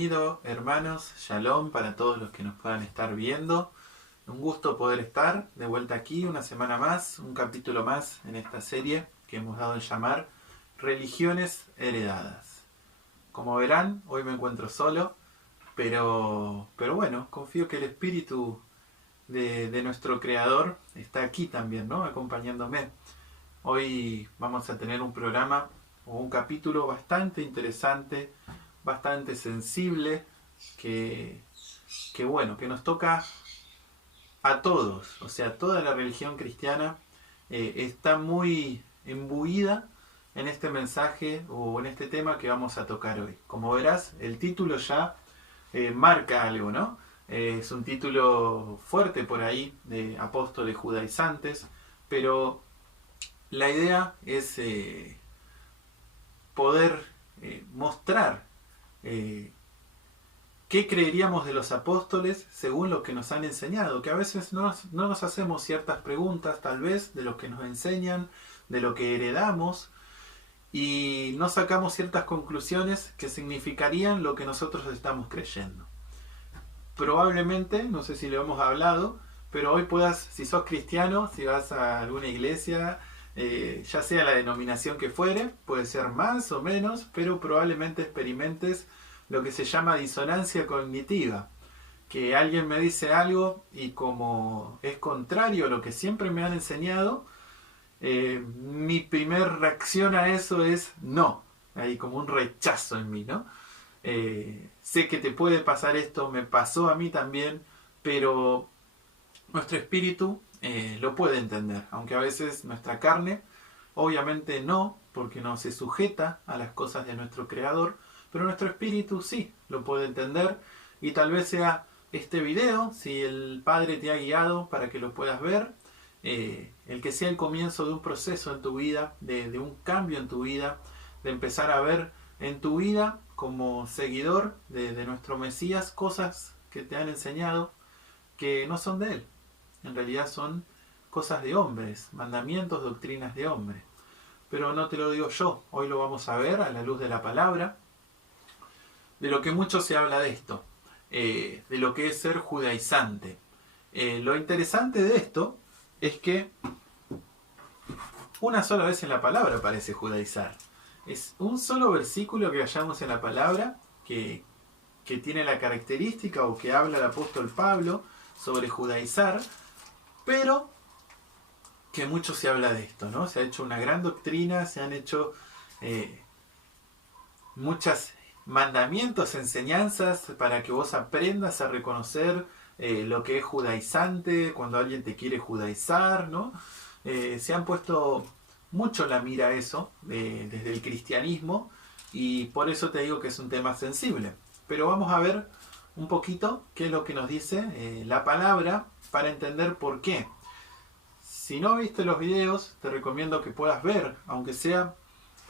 bienvenido hermanos, Shalom para todos los que nos puedan estar viendo. Un gusto poder estar de vuelta aquí una semana más, un capítulo más en esta serie que hemos dado en llamar Religiones Heredadas. Como verán, hoy me encuentro solo, pero bueno, confío que el espíritu de nuestro Creador está aquí también, ¿no? Acompañándome. Hoy vamos a tener un programa o un capítulo bastante interesante, bastante sensible, que nos toca a todos. O sea, toda la religión cristiana está muy imbuida en este mensaje o en este tema que vamos a tocar hoy. Como verás, el título ya marca algo, ¿no? Es un título fuerte por ahí, de apóstoles judaizantes, pero la idea es poder mostrar qué creeríamos de los apóstoles según lo que nos han enseñado, que a veces no nos hacemos ciertas preguntas, tal vez, de lo que nos enseñan, de lo que heredamos, y no sacamos ciertas conclusiones que significarían lo que nosotros estamos creyendo. Probablemente, no sé si lo hemos hablado, pero hoy puedas, si sos cristiano, si vas a alguna iglesia, ya sea la denominación que fuere, puede ser más o menos, pero probablemente experimentes lo que se llama disonancia cognitiva, que alguien me dice algo y como es contrario a lo que siempre me han enseñado, mi primer reacción a eso es no, hay como un rechazo en mí, ¿no? Sé que te puede pasar esto, me pasó a mí también, pero nuestro espíritu lo puede entender, aunque a veces nuestra carne obviamente no, porque no se sujeta a las cosas de nuestro Creador, pero nuestro espíritu sí lo puede entender, y tal vez sea este video, si el Padre te ha guiado para que lo puedas ver, el que sea el comienzo de un proceso en tu vida, de un cambio en tu vida, de empezar a ver en tu vida como seguidor de nuestro Mesías cosas que te han enseñado que no son de Él. En realidad son cosas de hombres, mandamientos, doctrinas de hombres. Pero no te lo digo yo, hoy lo vamos a ver a la luz de la palabra, de lo que mucho se habla de esto, de lo que es ser judaizante. Lo interesante de esto es que una sola vez en la palabra aparece judaizar. Es un solo versículo que hallamos en la palabra que tiene la característica o que habla el apóstol Pablo sobre judaizar, pero que mucho se habla de esto, ¿no? Se ha hecho una gran doctrina, se han hecho muchos mandamientos, enseñanzas para que vos aprendas a reconocer lo que es judaizante, cuando alguien te quiere judaizar, ¿no? Se han puesto mucho la mira a eso desde el cristianismo, y por eso te digo que es un tema sensible. Pero vamos a ver un poquito qué es lo que nos dice la palabra para entender por qué. Si no viste los videos, te recomiendo que puedas ver, aunque sea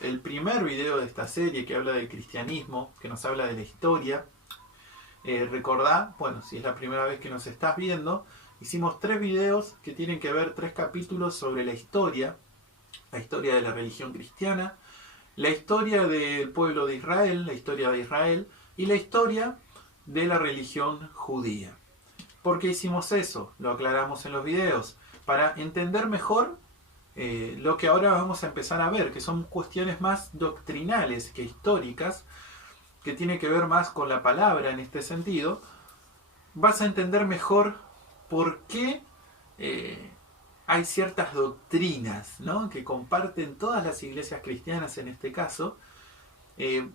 el primer video de esta serie que habla del cristianismo, que nos habla de la historia. Recordá, bueno, si es la primera vez que nos estás viendo, hicimos 3 videos que tienen que ver 3 capítulos sobre la historia de la religión cristiana, la historia del pueblo de Israel, la historia de Israel, y la historia de la religión judía. ¿Por qué hicimos eso? Lo aclaramos en los videos, para entender mejor lo que ahora vamos a empezar a ver, que son cuestiones más doctrinales que históricas, que tiene que ver más con la palabra en este sentido. Vas a entender mejor por qué hay ciertas doctrinas, ¿no?, que comparten todas las iglesias cristianas en este caso.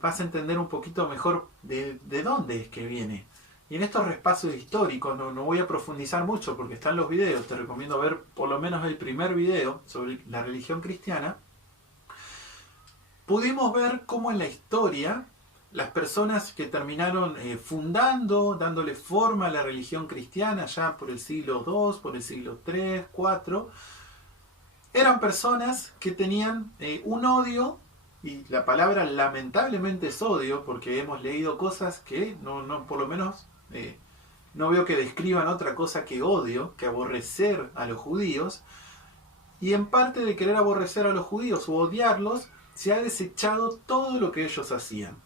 Vas a entender un poquito mejor de dónde es que viene. Y en estos repasos históricos no voy a profundizar mucho porque están los videos, te recomiendo ver por lo menos el primer video sobre la religión cristiana. Pudimos ver cómo en la historia las personas que terminaron fundando, dándole forma a la religión cristiana ya por el siglo II, por el siglo III, IV, eran personas que tenían un odio, y la palabra lamentablemente es odio, porque hemos leído cosas que por lo menos no veo que describan otra cosa que odio, que aborrecer a los judíos, y en parte de querer aborrecer a los judíos o odiarlos, se ha desechado todo lo que ellos hacían.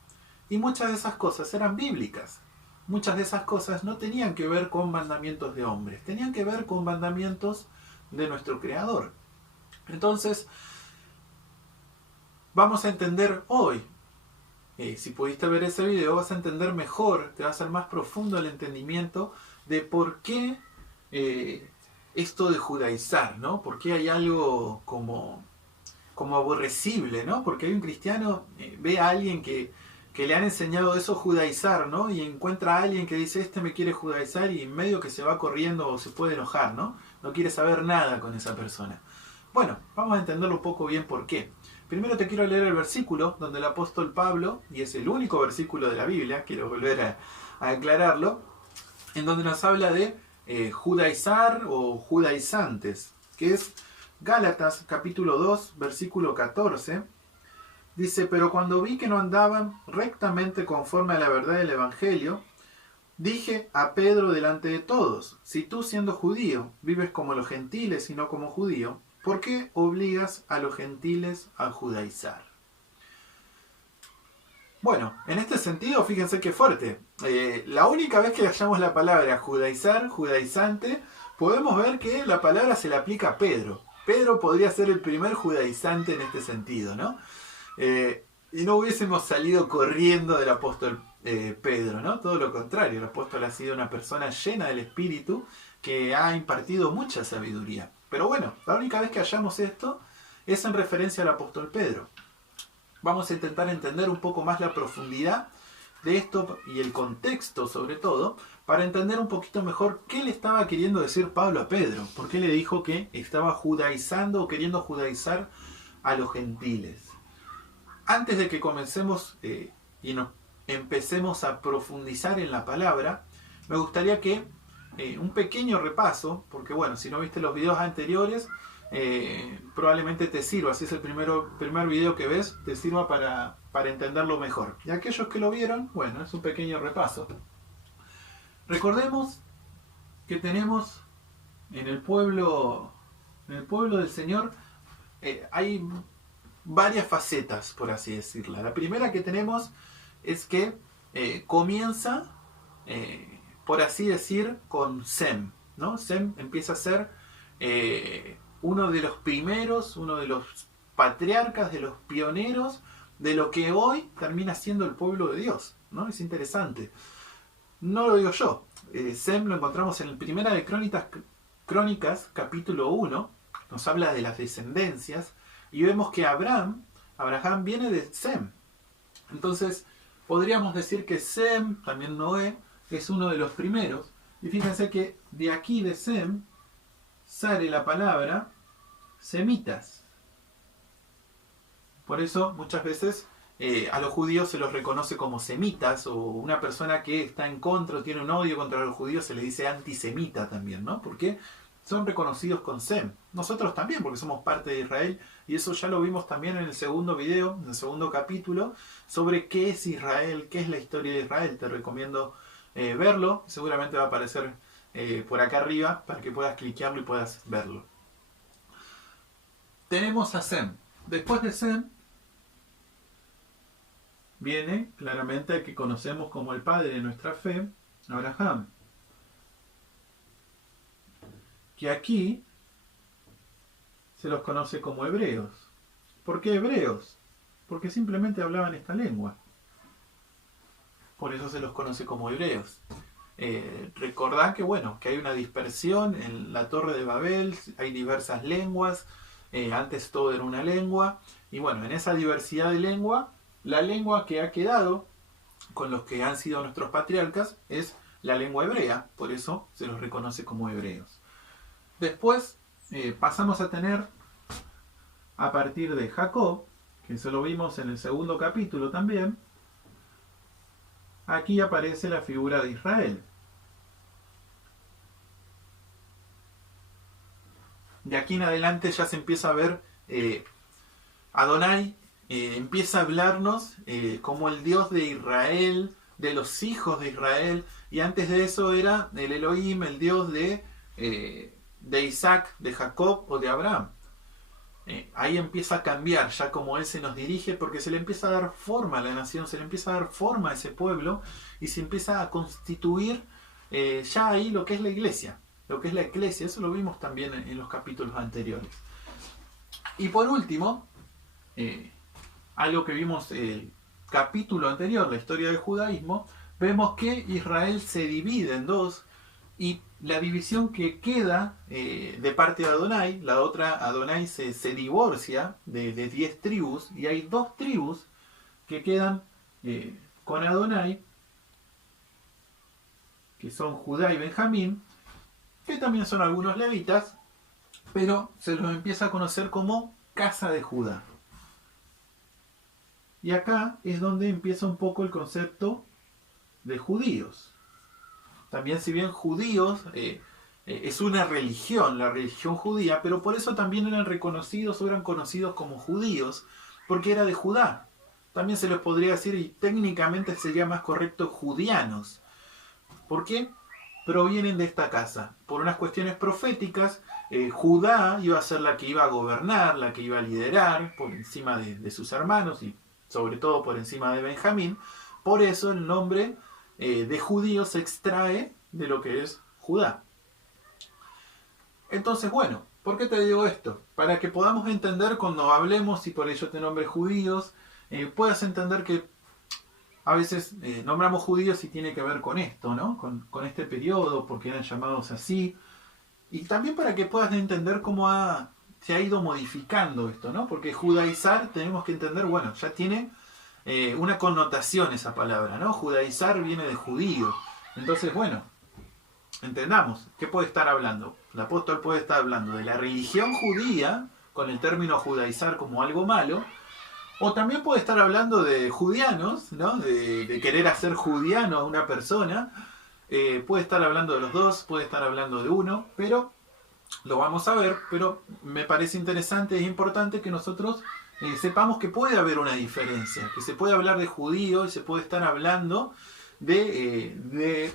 Y muchas de esas cosas eran bíblicas. Muchas de esas cosas no tenían que ver con mandamientos de hombres, tenían que ver con mandamientos de nuestro Creador. Entonces, vamos a entender hoy, si pudiste ver ese video, vas a entender mejor, te va a ser más profundo el entendimiento de por qué esto de judaizar, ¿no? ¿Por qué hay algo como aborrecible, ¿no? Porque hay un cristiano, ve a alguien que le han enseñado eso, judaizar, ¿no? Y encuentra a alguien que dice, este me quiere judaizar, y en medio que se va corriendo o se puede enojar, ¿no? No quiere saber nada con esa persona. Bueno, vamos a entenderlo un poco bien por qué. Primero te quiero leer el versículo donde el apóstol Pablo, y es el único versículo de la Biblia, quiero volver a aclararlo, en donde nos habla de judaizar o judaizantes, que es Gálatas capítulo 2, versículo 14. Dice, pero cuando vi que no andaban rectamente conforme a la verdad del Evangelio, dije a Pedro delante de todos, si tú siendo judío vives como los gentiles y no como judío, ¿por qué obligas a los gentiles a judaizar? Bueno, en este sentido, fíjense qué fuerte. La única vez que hallamos la palabra judaizar, judaizante, podemos ver que la palabra se le aplica a Pedro. Pedro podría ser el primer judaizante en este sentido, ¿no? Y no hubiésemos salido corriendo del apóstol Pedro, ¿no? Todo lo contrario, el apóstol ha sido una persona llena del Espíritu que ha impartido mucha sabiduría. Pero bueno, la única vez que hallamos esto es en referencia al apóstol Pedro. Vamos a intentar entender un poco más la profundidad de esto y el contexto sobre todo, para entender un poquito mejor qué le estaba queriendo decir Pablo a Pedro. ¿Por qué le dijo que estaba judaizando o queriendo judaizar a los gentiles? Antes de que comencemos y nos empecemos a profundizar en la palabra, me gustaría que un pequeño repaso, porque bueno, si no viste los videos anteriores, probablemente te sirva, si es el primer video que ves, te sirva para entenderlo mejor. Y aquellos que lo vieron, bueno, es un pequeño repaso. Recordemos que tenemos en el pueblo del Señor, hay varias facetas, por así decirla. La primera que tenemos es que comienza, por así decir, con Sem, ¿no? Sem empieza a ser uno de los primeros, uno de los patriarcas, de los pioneros de lo que hoy termina siendo el pueblo de Dios, ¿no? Es interesante. No lo digo yo. Sem lo encontramos en la Primera de Crónicas, capítulo 1. Nos habla de las descendencias. Y vemos que Abraham viene de Sem. Entonces, podríamos decir que Sem, también Noé, es uno de los primeros. Y fíjense que de aquí de Sem sale la palabra semitas. Por eso, muchas veces a los judíos se los reconoce como semitas, o una persona que está en contra, tiene un odio contra los judíos, se le dice antisemita también, ¿no? Porque son reconocidos con Sem. Nosotros también, porque somos parte de Israel, y eso ya lo vimos también en el segundo video, en el segundo capítulo, sobre qué es Israel, qué es la historia de Israel. Te recomiendo verlo, seguramente va a aparecer por acá arriba, para que puedas cliquearlo y puedas verlo. Tenemos a Sem. Después de Sem, viene claramente el que conocemos como el padre de nuestra fe, Abraham. Que aquí se los conoce como hebreos. ¿Por qué hebreos? Porque simplemente hablaban esta lengua. Por eso se los conoce como hebreos. Recordad que bueno, que hay una dispersión en la Torre de Babel, hay diversas lenguas, antes todo era una lengua, y bueno, en esa diversidad de lengua, la lengua que ha quedado con los que han sido nuestros patriarcas es la lengua hebrea, por eso se los reconoce como hebreos. Después pasamos a tener, a partir de Jacob, que eso lo vimos en el segundo capítulo también, aquí aparece la figura de Israel. De aquí en adelante ya se empieza a ver Adonai, empieza a hablarnos como el Dios de Israel, de los hijos de Israel, y antes de eso era el Elohim, el Dios de Isaac, de Jacob o de Abraham. ahí empieza a cambiar ya como Él se nos dirige, porque se le empieza a dar forma a la nación, se le empieza a dar forma a ese pueblo y se empieza a constituir ya ahí lo que es la iglesia, lo que es la eclesia. Eso lo vimos también en los capítulos anteriores. Y por último, algo que vimos el capítulo anterior, la historia del judaísmo, vemos que Israel se divide en dos, y la división que queda de parte de Adonai, la otra, Adonai se divorcia de 10 tribus, y hay 2 tribus que quedan con Adonai, que son Judá y Benjamín, que también son algunos levitas, pero se los empieza a conocer como casa de Judá. Y acá es donde empieza un poco el concepto de judíos. También, si bien judíos es una religión, la religión judía, pero por eso también eran reconocidos o eran conocidos como judíos, porque era de Judá. También se les podría decir, y técnicamente sería más correcto, judianos. ¿Por qué? Provienen de esta casa. Por unas cuestiones proféticas, Judá iba a ser la que iba a gobernar, la que iba a liderar por encima de sus hermanos y sobre todo por encima de Benjamín. Por eso el nombre de judío se extrae de lo que es Judá. Entonces, bueno, ¿por qué te digo esto? Para que podamos entender cuando hablemos, y por ello te nombre judíos, puedas entender que a veces nombramos judíos y tiene que ver con esto, ¿no? Con este periodo, porque eran llamados así. Y también para que puedas entender cómo se ha ido modificando esto, ¿no? Porque judaizar, tenemos que entender, bueno, ya tiene una connotación esa palabra, ¿no? Judaizar viene de judío. Entonces, bueno, entendamos, ¿qué puede estar hablando? El apóstol puede estar hablando de la religión judía, con el término judaizar como algo malo, o también puede estar hablando de judianos, ¿no? De querer hacer judiano a una persona. Puede estar hablando de los dos, puede estar hablando de uno, pero lo vamos a ver. Pero me parece interesante e importante que nosotros sepamos que puede haber una diferencia, que se puede hablar de judío y se puede estar hablando de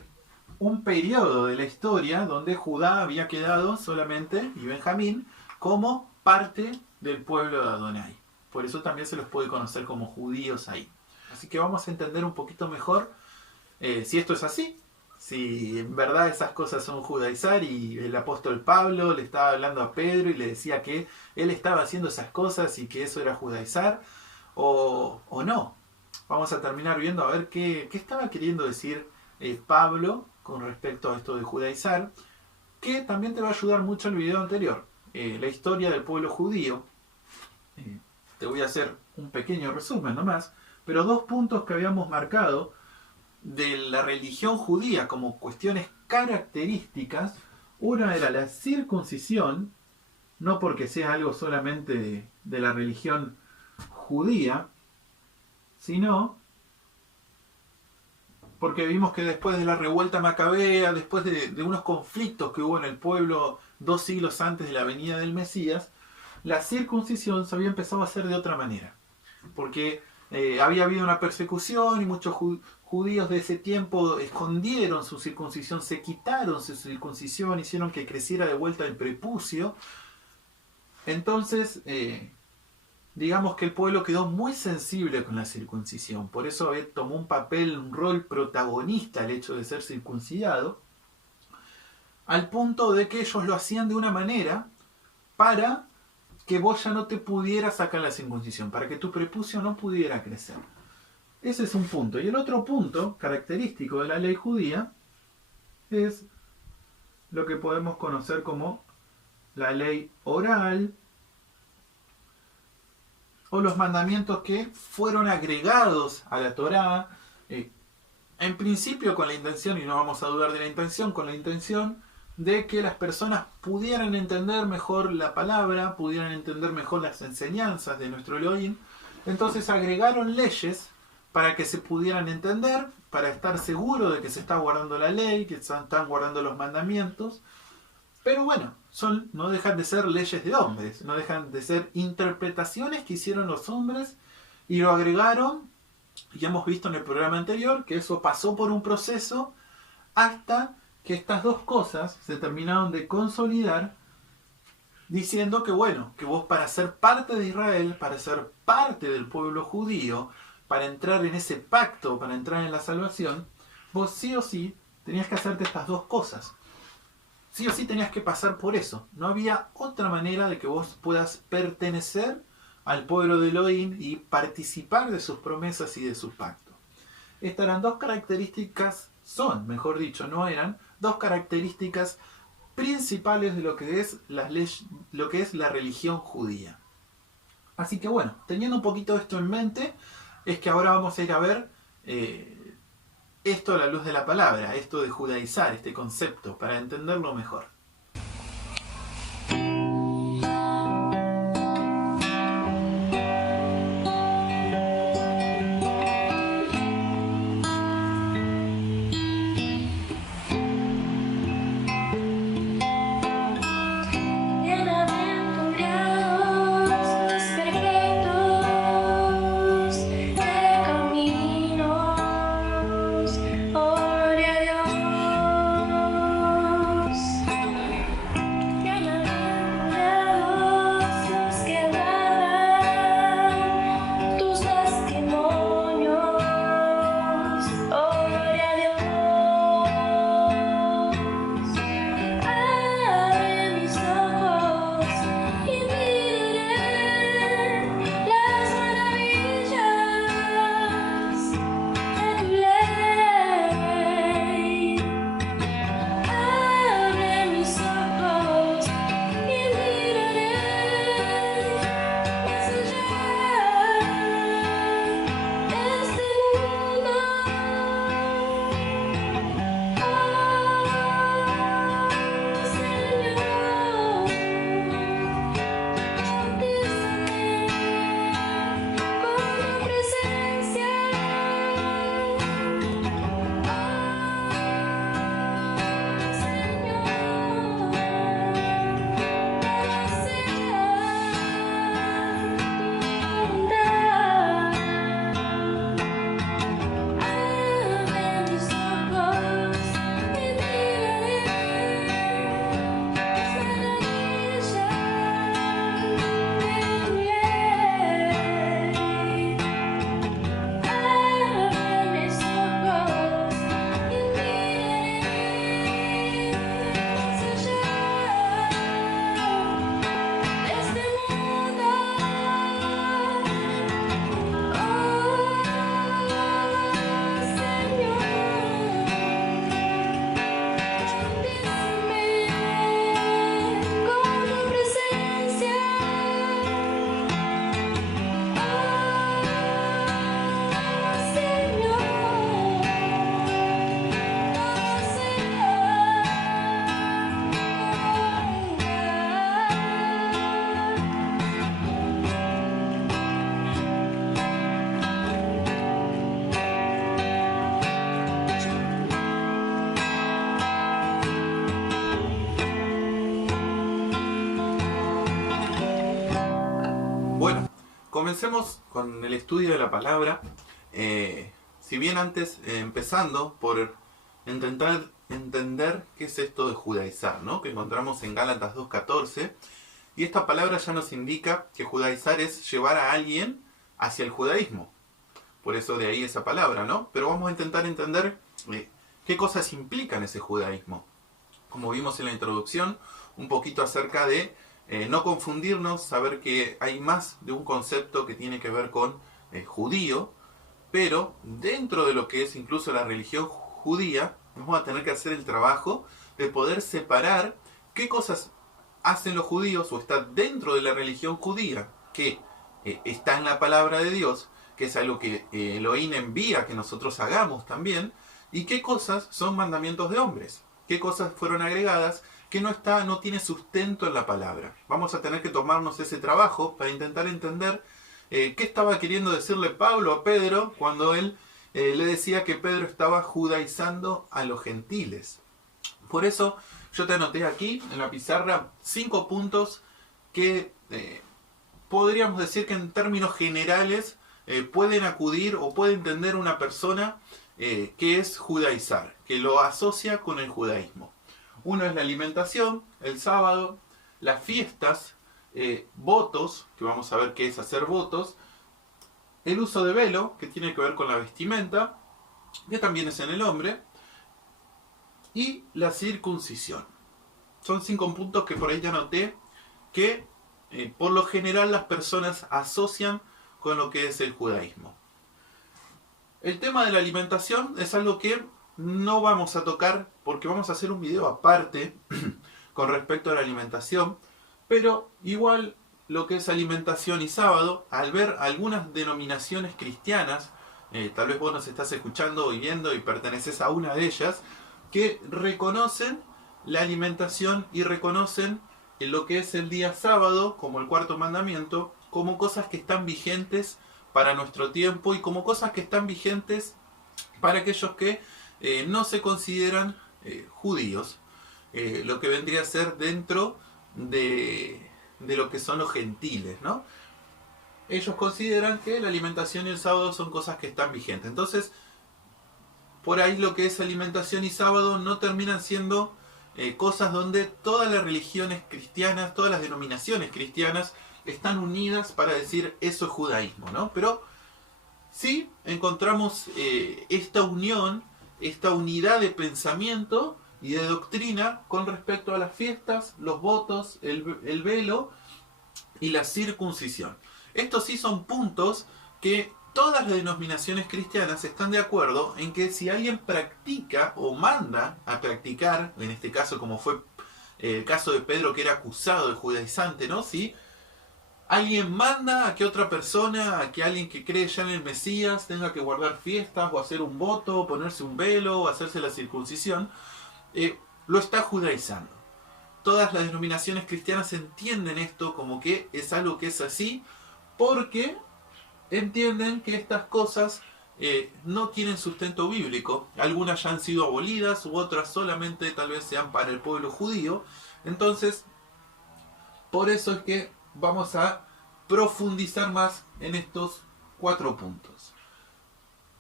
un periodo de la historia donde Judá había quedado solamente, y Benjamín, como parte del pueblo de Adonai. Por eso también se los puede conocer como judíos ahí. Así que vamos a entender un poquito mejor si esto es así, si en verdad esas cosas son judaizar, y el apóstol Pablo le estaba hablando a Pedro y le decía que él estaba haciendo esas cosas y que eso era judaizar, o no. Vamos a terminar viendo a ver qué estaba queriendo decir Pablo con respecto a esto de judaizar, que también te va a ayudar mucho el video anterior, la historia del pueblo judío. Te voy a hacer un pequeño resumen nomás, pero 2 puntos que habíamos marcado de la religión judía como cuestiones características. Una era la circuncisión, no porque sea algo solamente de la religión judía, sino porque vimos que después de la revuelta macabea, después de unos conflictos que hubo en el pueblo 2 siglos antes de la venida del Mesías, la circuncisión se había empezado a hacer de otra manera, porque había habido una persecución y muchos judíos de ese tiempo escondieron su circuncisión, se quitaron su circuncisión, hicieron que creciera de vuelta el prepucio. Entonces, digamos que el pueblo quedó muy sensible con la circuncisión, por eso tomó un rol protagonista el hecho de ser circuncidado, al punto de que ellos lo hacían de una manera para que vos ya no te pudieras sacar la circuncisión, para que tu prepucio no pudiera crecer. Ese es un punto. Y el otro punto característico de la ley judía es lo que podemos conocer como la ley oral, o los mandamientos que fueron agregados a la Torá, en principio con la intención, y no vamos a dudar de la intención, con la intención de que las personas pudieran entender mejor la palabra, pudieran entender mejor las enseñanzas de nuestro Elohim. Entonces agregaron leyes para que se pudieran entender, para estar seguro de que se está guardando la ley, que se están guardando los mandamientos. Pero bueno, no dejan de ser leyes de hombres, no dejan de ser interpretaciones que hicieron los hombres y lo agregaron. Ya hemos visto en el programa anterior que eso pasó por un proceso hasta que estas 2 cosas se terminaron de consolidar diciendo que bueno, que vos para ser parte de Israel, para ser parte del pueblo judío, para entrar en ese pacto, para entrar en la salvación, vos sí o sí tenías que hacerte estas dos cosas. Sí o sí tenías que pasar por eso. No había otra manera de que vos puedas pertenecer al pueblo de Elohim y participar de sus promesas y de sus pactos. Estas eran dos características, mejor dicho, no eran, dos características principales de lo que es la religión judía. Así que bueno, teniendo un poquito esto en mente, es que ahora vamos a ir a ver esto a la luz de la palabra, esto de judaizar, este concepto, para entenderlo mejor. Bueno, comencemos con el estudio de la palabra. Si bien antes, empezando por intentar entender qué es esto de judaizar, ¿no? Que encontramos en Gálatas 2.14. Y esta palabra ya nos indica que judaizar es llevar a alguien hacia el judaísmo. Por eso de ahí esa palabra, ¿no? Pero vamos a intentar entender qué cosas implican ese judaísmo. Como vimos en la introducción, un poquito acerca de no confundirnos, saber que hay más de un concepto que tiene que ver con judío, pero dentro de lo que es incluso la religión judía, vamos a tener que hacer el trabajo de poder separar qué cosas hacen los judíos o está dentro de la religión judía, que está en la palabra de Dios, que es algo que Elohim envía que nosotros hagamos también, y qué cosas son mandamientos de hombres, qué cosas fueron agregadas que no tiene sustento en la palabra. Vamos a tener que tomarnos ese trabajo para intentar entender qué estaba queriendo decirle Pablo a Pedro cuando él le decía que Pedro estaba judaizando a los gentiles. Por eso yo te anoté aquí en la pizarra 5 puntos que podríamos decir que en términos generales pueden acudir o puede entender una persona que es judaizar, que lo asocia con el judaísmo. Uno es la alimentación, el sábado, las fiestas, votos, que vamos a ver qué es hacer votos, el uso de velo, que tiene que ver con la vestimenta, que también es en el hombre, y la circuncisión. Son 5 puntos que por ahí ya noté que por lo general las personas asocian con lo que es el judaísmo. El tema de la alimentación es algo que no vamos a tocar porque vamos a hacer un video aparte con respecto a la alimentación, pero igual lo que es alimentación y sábado, al ver algunas denominaciones cristianas, tal vez vos nos estás escuchando y viendo y perteneces a una de ellas, que reconocen la alimentación y reconocen lo que es el día sábado como el cuarto mandamiento, como cosas que están vigentes para nuestro tiempo y como cosas que están vigentes para aquellos que no se consideran judíos, lo que vendría a ser dentro de lo que son los gentiles, ¿no? Ellos consideran que la alimentación y el sábado son cosas que están vigentes. Entonces, por ahí lo que es alimentación y sábado no terminan siendo cosas donde todas las religiones cristianas, todas las denominaciones cristianas están unidas para decir eso es judaísmo, ¿no? Pero sí encontramos esta unión, esta unidad de pensamiento y de doctrina con respecto a las fiestas, los votos, el velo y la circuncisión. Estos sí son puntos que todas las denominaciones cristianas están de acuerdo en que si alguien practica o manda a practicar, en este caso como fue el caso de Pedro que era acusado de judaizante, ¿no? Si alguien manda a que otra persona, a que alguien que cree ya en el Mesías tenga que guardar fiestas o hacer un voto, o ponerse un velo o hacerse la circuncisión, lo está judaizando. Todas las denominaciones cristianas entienden esto como que es algo que es así porque entienden que estas cosas no tienen sustento bíblico. Algunas ya han sido abolidas u otras solamente tal vez sean para el pueblo judío. Entonces, por eso es que vamos a profundizar más en estos 4 puntos.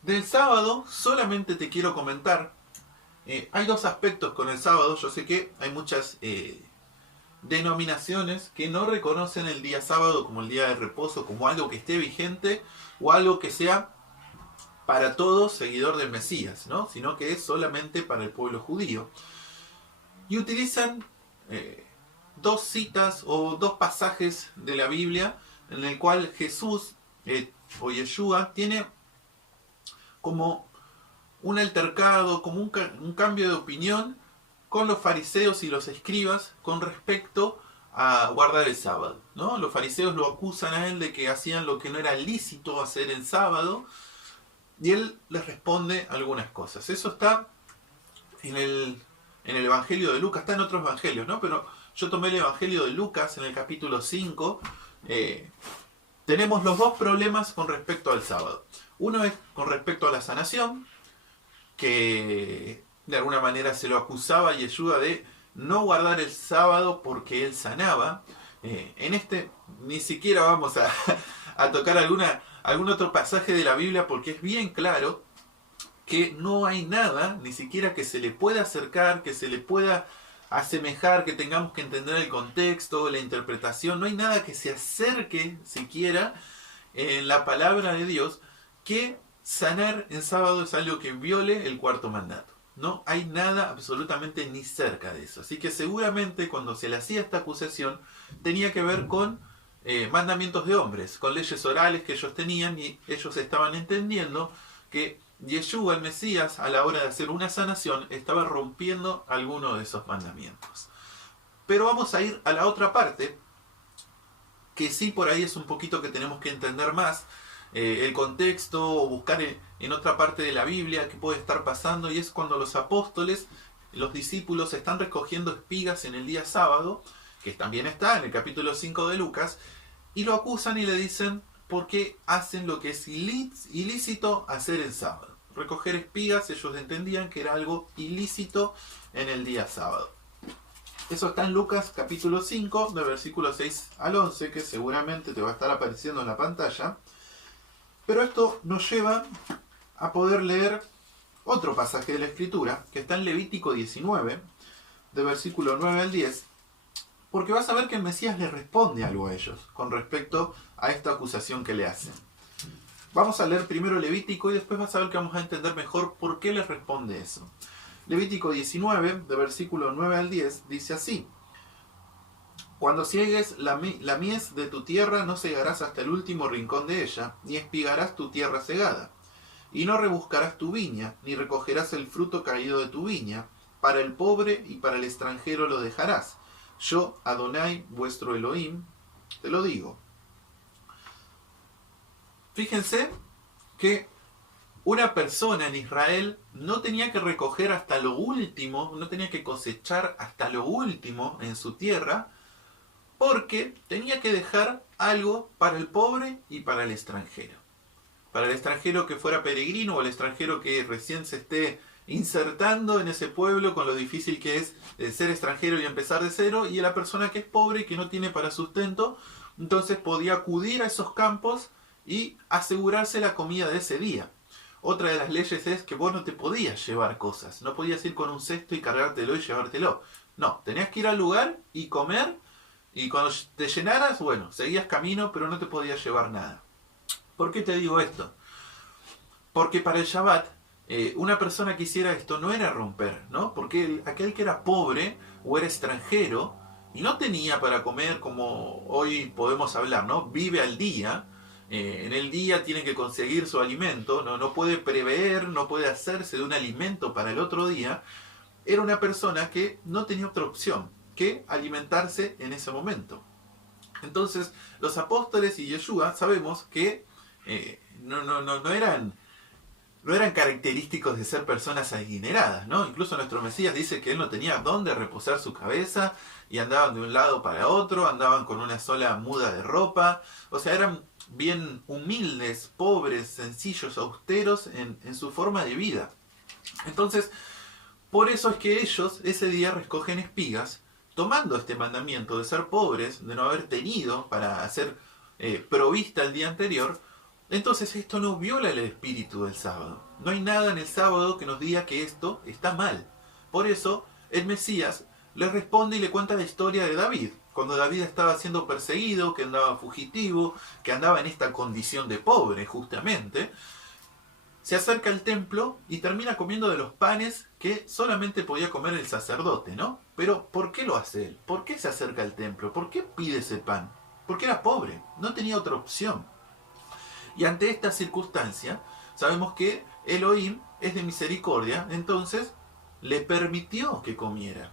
Del sábado solamente te quiero comentar, hay 2 aspectos con el sábado. Yo sé que hay muchas denominaciones que no reconocen el día sábado como el día de reposo, como algo que esté vigente o algo que sea para todo seguidor del Mesías, ¿no? Sino que es solamente para el pueblo judío. Y utilizan 2 citas o 2 pasajes de la Biblia en el cual Jesús o Yeshua tiene como un altercado, como un cambio de opinión con los fariseos y los escribas con respecto a guardar el sábado, ¿no? Los fariseos lo acusan a él de que hacían lo que no era lícito hacer el sábado y él les responde algunas cosas. Eso está en el Evangelio de Lucas, está en otros evangelios, ¿no? Pero yo tomé el Evangelio de Lucas en el capítulo 5. Tenemos los 2 problemas con respecto al sábado. Uno es con respecto a la sanación, que de alguna manera se lo acusaba a Yeshua de no guardar el sábado porque él sanaba. En este ni siquiera vamos a tocar algún otro pasaje de la Biblia porque es bien claro que no hay nada, ni siquiera que se le pueda acercar, que se le pueda asemejar, que tengamos que entender el contexto, la interpretación. No hay nada que se acerque siquiera en la palabra de Dios que sanar en sábado es algo que viole el 4.º mandato. No hay nada absolutamente ni cerca de eso. Así que seguramente cuando se le hacía esta acusación tenía que ver con mandamientos de hombres, con leyes orales que ellos tenían y ellos estaban entendiendo que Yeshua, el Mesías, a la hora de hacer una sanación, estaba rompiendo alguno de esos mandamientos. Pero vamos a ir a la otra parte, que sí por ahí es un poquito que tenemos que entender más, el contexto o buscar en otra parte de la Biblia qué puede estar pasando, y es cuando los apóstoles, los discípulos, están recogiendo espigas en el día sábado, que también está en el capítulo 5 de Lucas, y lo acusan y le dicen por qué hacen lo que es ilícito hacer el sábado. Recoger espigas, ellos entendían que era algo ilícito en el día sábado. Eso está en Lucas capítulo 5, de versículos 6 al 11, que seguramente te va a estar apareciendo en la pantalla. Pero esto nos lleva a poder leer otro pasaje de la Escritura, que está en Levítico 19, de versículo 9 al 10, Porque vas a ver que el Mesías le responde algo a ellos con respecto a esta acusación que le hacen. Vamos a leer primero Levítico y después vas a ver que vamos a entender mejor por qué les responde eso. Levítico 19, de versículo 9 al 10, dice así: Cuando ciegues la mies de tu tierra, no cegarás hasta el último rincón de ella, ni espigarás tu tierra cegada. Y no rebuscarás tu viña, ni recogerás el fruto caído de tu viña. Para el pobre y para el extranjero lo dejarás. Yo, Adonai, vuestro Elohim, te lo digo. Fíjense que una persona en Israel no tenía que recoger hasta lo último, no tenía que cosechar hasta lo último en su tierra, porque tenía que dejar algo para el pobre y para el extranjero. Para el extranjero que fuera peregrino o el extranjero que recién se esté insertando en ese pueblo con lo difícil que es ser extranjero y empezar de cero, y la persona que es pobre y que no tiene para sustento, entonces podía acudir a esos campos y asegurarse la comida de ese día. Otra de las leyes es que vos no te podías llevar cosas, no podías ir con un cesto y cargártelo y llevártelo. No, tenías que ir al lugar y comer, y cuando te llenaras, bueno, seguías camino, pero no te podías llevar nada. ¿Por qué te digo esto? Porque para el Shabbat, una persona que hiciera esto no era romper, ¿no? Porque aquel que era pobre o era extranjero y no tenía para comer, como hoy podemos hablar, ¿no? Vive al día. En el día tiene que conseguir su alimento, no puede prever, no puede hacerse de un alimento para el otro día. Era una persona que no tenía otra opción que alimentarse en ese momento. Entonces, los apóstoles y Yeshua sabemos que no eran característicos de ser personas adineradas, ¿no? Incluso nuestro Mesías dice que él no tenía dónde reposar su cabeza y andaban de un lado para otro, andaban con una sola muda de ropa, o sea, eran bien humildes, pobres, sencillos, austeros en su forma de vida. Entonces, por eso es que ellos ese día recogen espigas, tomando este mandamiento de ser pobres, de no haber tenido para hacer provista el día anterior. Entonces esto no viola el espíritu del sábado. No hay nada en el sábado que nos diga que esto está mal. Por eso el Mesías le responde y le cuenta la historia de David. Cuando David estaba siendo perseguido, que andaba fugitivo, que andaba en esta condición de pobre justamente, se acerca al templo y termina comiendo de los panes que solamente podía comer el sacerdote, ¿no? Pero ¿por qué lo hace él? ¿Por qué se acerca al templo? ¿Por qué pide ese pan? Porque era pobre, no tenía otra opción. Y ante esta circunstancia, sabemos que Elohim es de misericordia, entonces le permitió que comiera.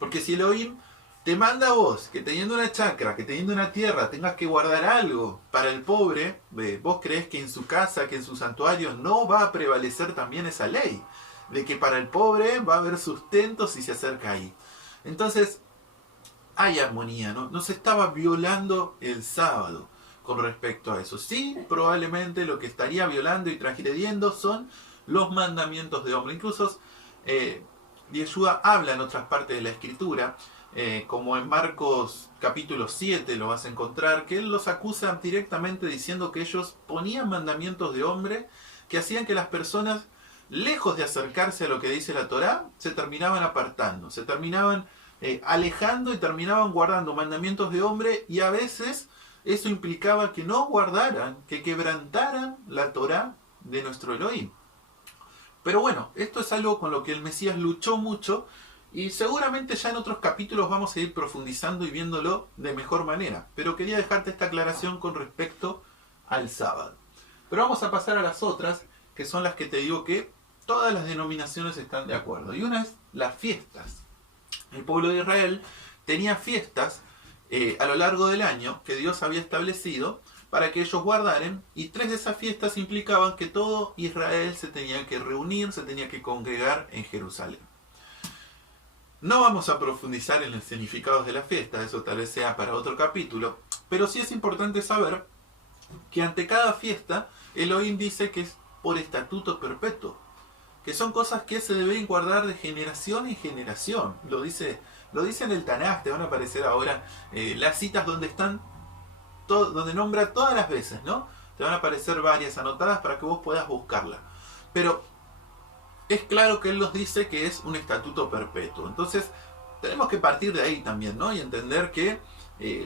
Porque si Elohim te manda a vos, que teniendo una chacra, que teniendo una tierra, tengas que guardar algo para el pobre, vos creés que en su casa, que en su santuario no va a prevalecer también esa ley, de que para el pobre va a haber sustento si se acerca ahí. Entonces, hay armonía, ¿no? No se estaba violando el sábado con respecto a eso. Sí, probablemente lo que estaría violando y transgrediendo son los mandamientos de hombre. Incluso Yeshua habla en otras partes de la Escritura, como en Marcos capítulo 7 lo vas a encontrar, que él los acusa directamente diciendo que ellos ponían mandamientos de hombre que hacían que las personas, lejos de acercarse a lo que dice la Torá, se terminaban apartando, se terminaban alejando y terminaban guardando mandamientos de hombre, y a veces eso implicaba que no guardaran, que quebrantaran la Torá de nuestro Elohim. Pero bueno, esto es algo con lo que el Mesías luchó mucho, y seguramente ya en otros capítulos vamos a ir profundizando y viéndolo de mejor manera. Pero quería dejarte esta aclaración con respecto al sábado. Pero vamos a pasar a las otras, que son las que te digo que todas las denominaciones están de acuerdo. Y una es las fiestas. El pueblo de Israel tenía fiestas a lo largo del año que Dios había establecido para que ellos guardaran, y 3 de esas fiestas implicaban que todo Israel se tenía que reunir, se tenía que congregar en Jerusalén. No vamos a profundizar en los significados de la fiesta, eso tal vez sea para otro capítulo, pero sí es importante saber que ante cada fiesta Elohim dice que es por estatuto perpetuo, que son cosas que se deben guardar de generación en generación. Lo dice en el Tanaj, te van a aparecer ahora las citas donde están, donde nombra todas las veces, ¿no? Te van a aparecer varias anotadas para que vos puedas buscarla. Pero es claro que él nos dice que es un estatuto perpetuo. Entonces, tenemos que partir de ahí también, ¿no? Y entender que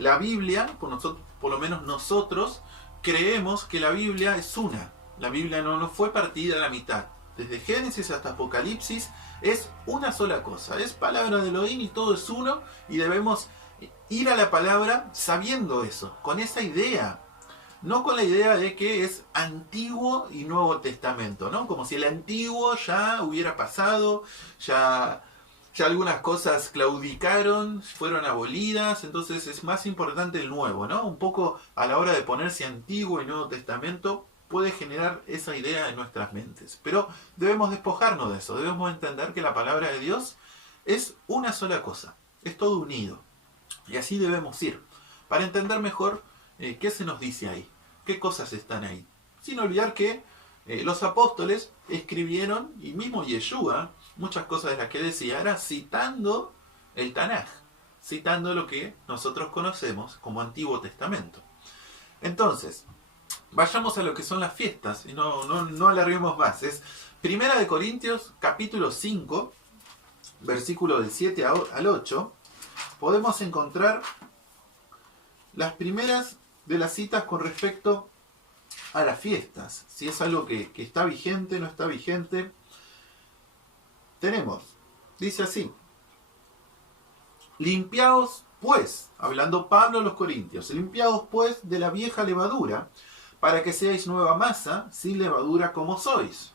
la Biblia, por lo menos nosotros, creemos que la Biblia es una. La Biblia no fue partida a la mitad. Desde Génesis hasta Apocalipsis es una sola cosa. Es palabra de Elohim y todo es uno. Y debemos ir a la palabra sabiendo eso, con esa idea. No con la idea de que es Antiguo y Nuevo Testamento, ¿no? Como si el Antiguo ya hubiera pasado, ya algunas cosas claudicaron, fueron abolidas, entonces es más importante el Nuevo, ¿no? Un poco a la hora de ponerse Antiguo y Nuevo Testamento puede generar esa idea en nuestras mentes. Pero debemos despojarnos de eso, debemos entender que la palabra de Dios es una sola cosa, es todo unido. Y así debemos ir, para entender mejor qué se nos dice ahí, qué cosas están ahí. Sin olvidar que los apóstoles escribieron, y mismo Yeshua, muchas cosas de las que decía era citando el Tanaj, citando lo que nosotros conocemos como Antiguo Testamento. Entonces, vayamos a lo que son las fiestas, y no alarguemos más. Es 1 Corintios capítulo 5, versículo del 7 al 8, podemos encontrar las primeras de las citas con respecto a las fiestas. Si es algo que está vigente, no está vigente. Tenemos, dice así: limpiaos pues, hablando Pablo a los Corintios, limpiaos pues de la vieja levadura, para que seáis nueva masa, sin levadura como sois.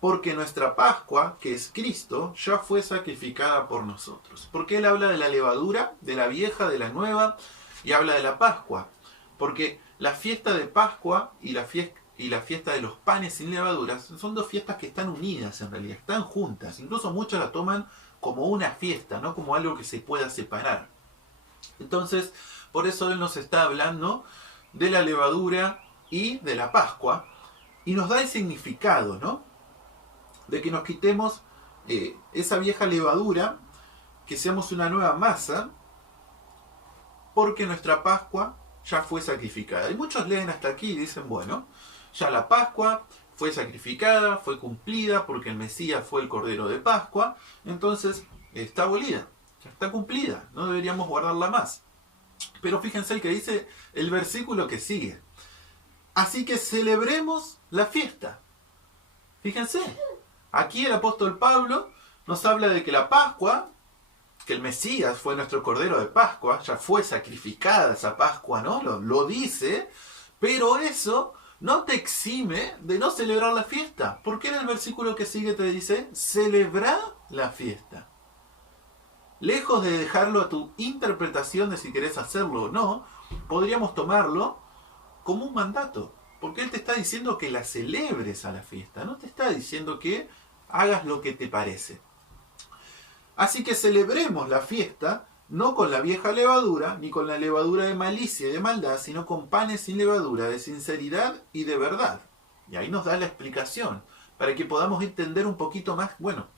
Porque nuestra Pascua, que es Cristo, ya fue sacrificada por nosotros. Porque él habla de la levadura, de la vieja, de la nueva, y habla de la Pascua. Porque la fiesta de Pascua y la fiesta de los panes sin levaduras son dos fiestas que están unidas en realidad, están juntas. Incluso muchos la toman como una fiesta, no como algo que se pueda separar. Entonces, por eso él nos está hablando de la levadura y de la Pascua, y nos da el significado, ¿no? De que nos quitemos esa vieja levadura, que seamos una nueva masa, porque nuestra Pascua ya fue sacrificada. Y muchos leen hasta aquí y dicen, bueno, ya la Pascua fue sacrificada, fue cumplida, porque el Mesías fue el Cordero de Pascua, entonces está abolida, ya está cumplida, no deberíamos guardarla más. Pero fíjense el que dice el versículo que sigue: así que celebremos la fiesta. Fíjense, aquí el apóstol Pablo nos habla de que la Pascua, que el Mesías fue nuestro Cordero de Pascua, ya fue sacrificada esa Pascua, ¿no? Lo dice, pero eso no te exime de no celebrar la fiesta. Porque en el versículo que sigue te dice, celebra la fiesta. Lejos de dejarlo a tu interpretación de si querés hacerlo o no, podríamos tomarlo como un mandato. Porque él te está diciendo que la celebres a la fiesta, no te está diciendo que hagas lo que te parece. Así que celebremos la fiesta, no con la vieja levadura, ni con la levadura de malicia y de maldad, sino con panes sin levadura, de sinceridad y de verdad. Y ahí nos da la explicación, para que podamos entender un poquito más, bueno,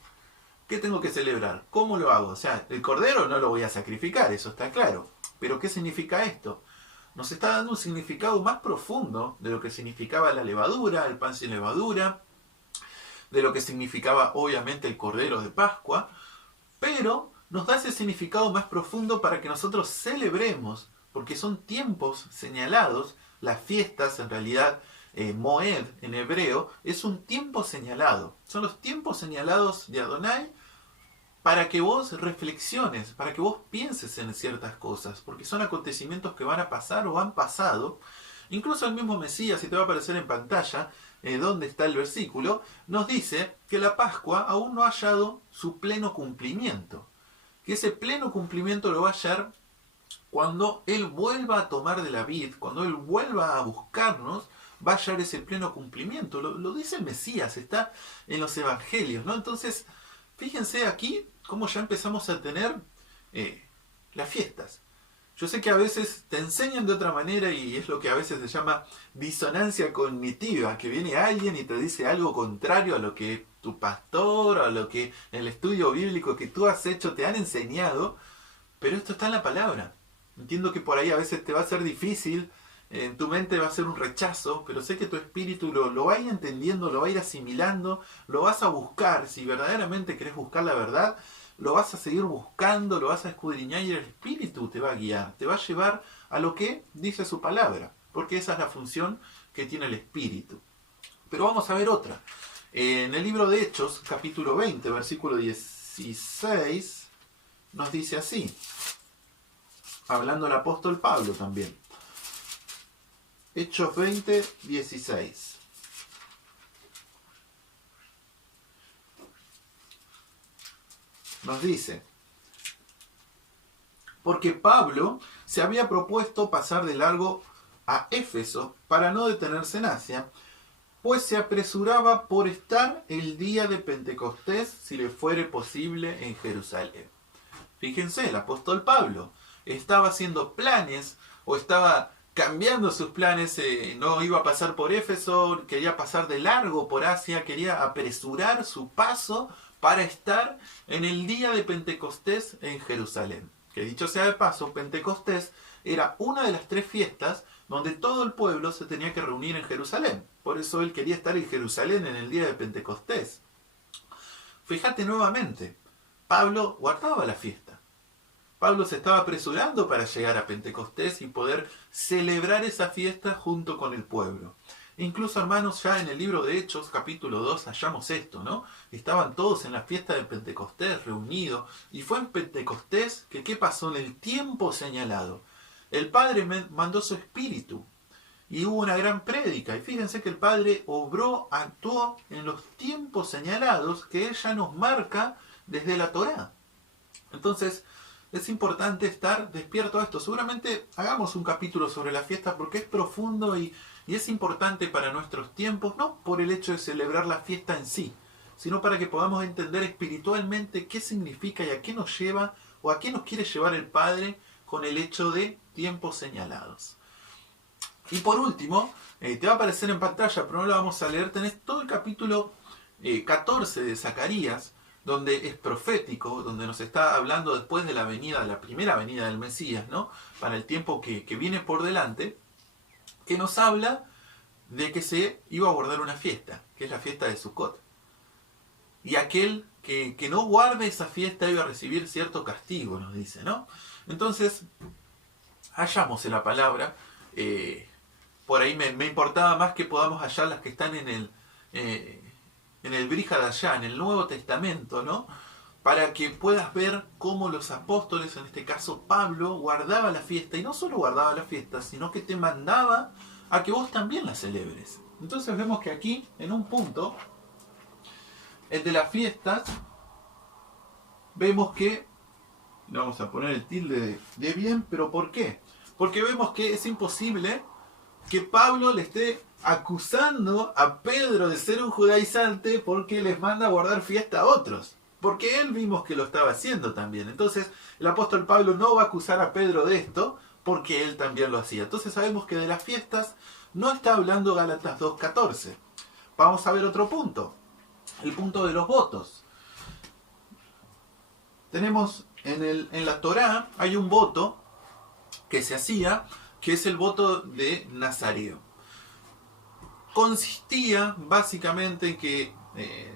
¿qué tengo que celebrar? ¿Cómo lo hago? O sea, el cordero no lo voy a sacrificar, eso está claro. Pero ¿qué significa esto? Nos está dando un significado más profundo de lo que significaba la levadura, el pan sin levadura, de lo que significaba obviamente el cordero de Pascua, pero nos da ese significado más profundo para que nosotros celebremos, porque son tiempos señalados. Las fiestas, en realidad, Moed en hebreo, es un tiempo señalado. Son los tiempos señalados de Adonai para que vos reflexiones, para que vos pienses en ciertas cosas, porque son acontecimientos que van a pasar o han pasado. Incluso el mismo Mesías, si te va a aparecer en pantalla, donde está el versículo, nos dice que la Pascua aún no ha hallado su pleno cumplimiento. Que ese pleno cumplimiento lo va a hallar cuando Él vuelva a tomar de la vid, cuando Él vuelva a buscarnos, va a hallar ese pleno cumplimiento. Lo dice el Mesías, está en los evangelios, ¿no? Entonces, fíjense aquí cómo ya empezamos a tener las fiestas. Yo sé que a veces te enseñan de otra manera y es lo que a veces se llama disonancia cognitiva, que viene alguien y te dice algo contrario a lo que tu pastor o a lo que en el estudio bíblico que tú has hecho te han enseñado, pero esto está en la palabra. Entiendo que por ahí a veces te va a ser difícil, en tu mente va a ser un rechazo, pero sé que tu espíritu lo va a ir entendiendo, lo va a ir asimilando, lo vas a buscar. Si verdaderamente querés buscar la verdad, lo vas a seguir buscando, lo vas a escudriñar y el Espíritu te va a guiar, te va a llevar a lo que dice su palabra, porque esa es la función que tiene el Espíritu. Pero vamos a ver otra. En el libro de Hechos, capítulo 20, versículo 16, nos dice así, hablando el apóstol Pablo también. Hechos 20, 16. Nos dice, porque Pablo se había propuesto pasar de largo a Éfeso para no detenerse en Asia, pues se apresuraba por estar el día de Pentecostés, si le fuere posible, en Jerusalén. Fíjense, el apóstol Pablo estaba haciendo planes, o estaba cambiando sus planes, no iba a pasar por Éfeso, quería pasar de largo por Asia, quería apresurar su paso para estar en el día de Pentecostés en Jerusalén. Que dicho sea de paso, Pentecostés era una de las 3 fiestas donde todo el pueblo se tenía que reunir en Jerusalén. Por eso él quería estar en Jerusalén en el día de Pentecostés. Fíjate nuevamente, Pablo guardaba la fiesta. Pablo se estaba apresurando para llegar a Pentecostés y poder celebrar esa fiesta junto con el pueblo. Incluso, hermanos, ya en el libro de Hechos, capítulo 2, hallamos esto, ¿no? Estaban todos en la fiesta de Pentecostés reunidos, y fue en Pentecostés que ¿qué pasó? En el tiempo señalado. El Padre mandó su Espíritu, y hubo una gran prédica, y fíjense que el Padre obró, actuó en los tiempos señalados que Él ya nos marca desde la Torá. Entonces, es importante estar despierto a esto. Seguramente hagamos un capítulo sobre la fiesta porque es profundo y es importante para nuestros tiempos, no por el hecho de celebrar la fiesta en sí, sino para que podamos entender espiritualmente qué significa y a qué nos lleva o a qué nos quiere llevar el Padre con el hecho de tiempos señalados. Y por último, te va a aparecer en pantalla, pero no lo vamos a leer, tenés todo el capítulo 14 de Zacarías, donde es profético, donde nos está hablando después de la venida, de la primera venida del Mesías, ¿no? Para el tiempo que viene por delante, que nos habla de que se iba a guardar una fiesta, que es la fiesta de Sukkot. Y aquel que no guarde esa fiesta iba a recibir cierto castigo, nos dice, ¿no? Entonces, hallamos en la palabra, por ahí me importaba más que podamos hallar las que están en el Brihadashá, en el Nuevo Testamento, ¿no? Para que puedas ver cómo los apóstoles, en este caso Pablo, guardaba la fiesta, y no solo guardaba la fiesta, sino que te mandaba a que vos también la celebres. Entonces vemos que aquí, en un punto, el de las fiestas, vemos que, le vamos a poner el tilde de bien, pero ¿por qué? Porque vemos que es imposible que Pablo le esté acusando a Pedro de ser un judaizante porque les manda a guardar fiesta a otros. Porque él vimos que lo estaba haciendo también. Entonces el apóstol Pablo no va a acusar a Pedro de esto porque él también lo hacía. Entonces sabemos que de las fiestas no está hablando Gálatas 2:14. Vamos a ver otro punto. El punto de los votos. Tenemos en la Torá hay un voto que se hacía, que es el voto de Nazareo. Consistía básicamente en que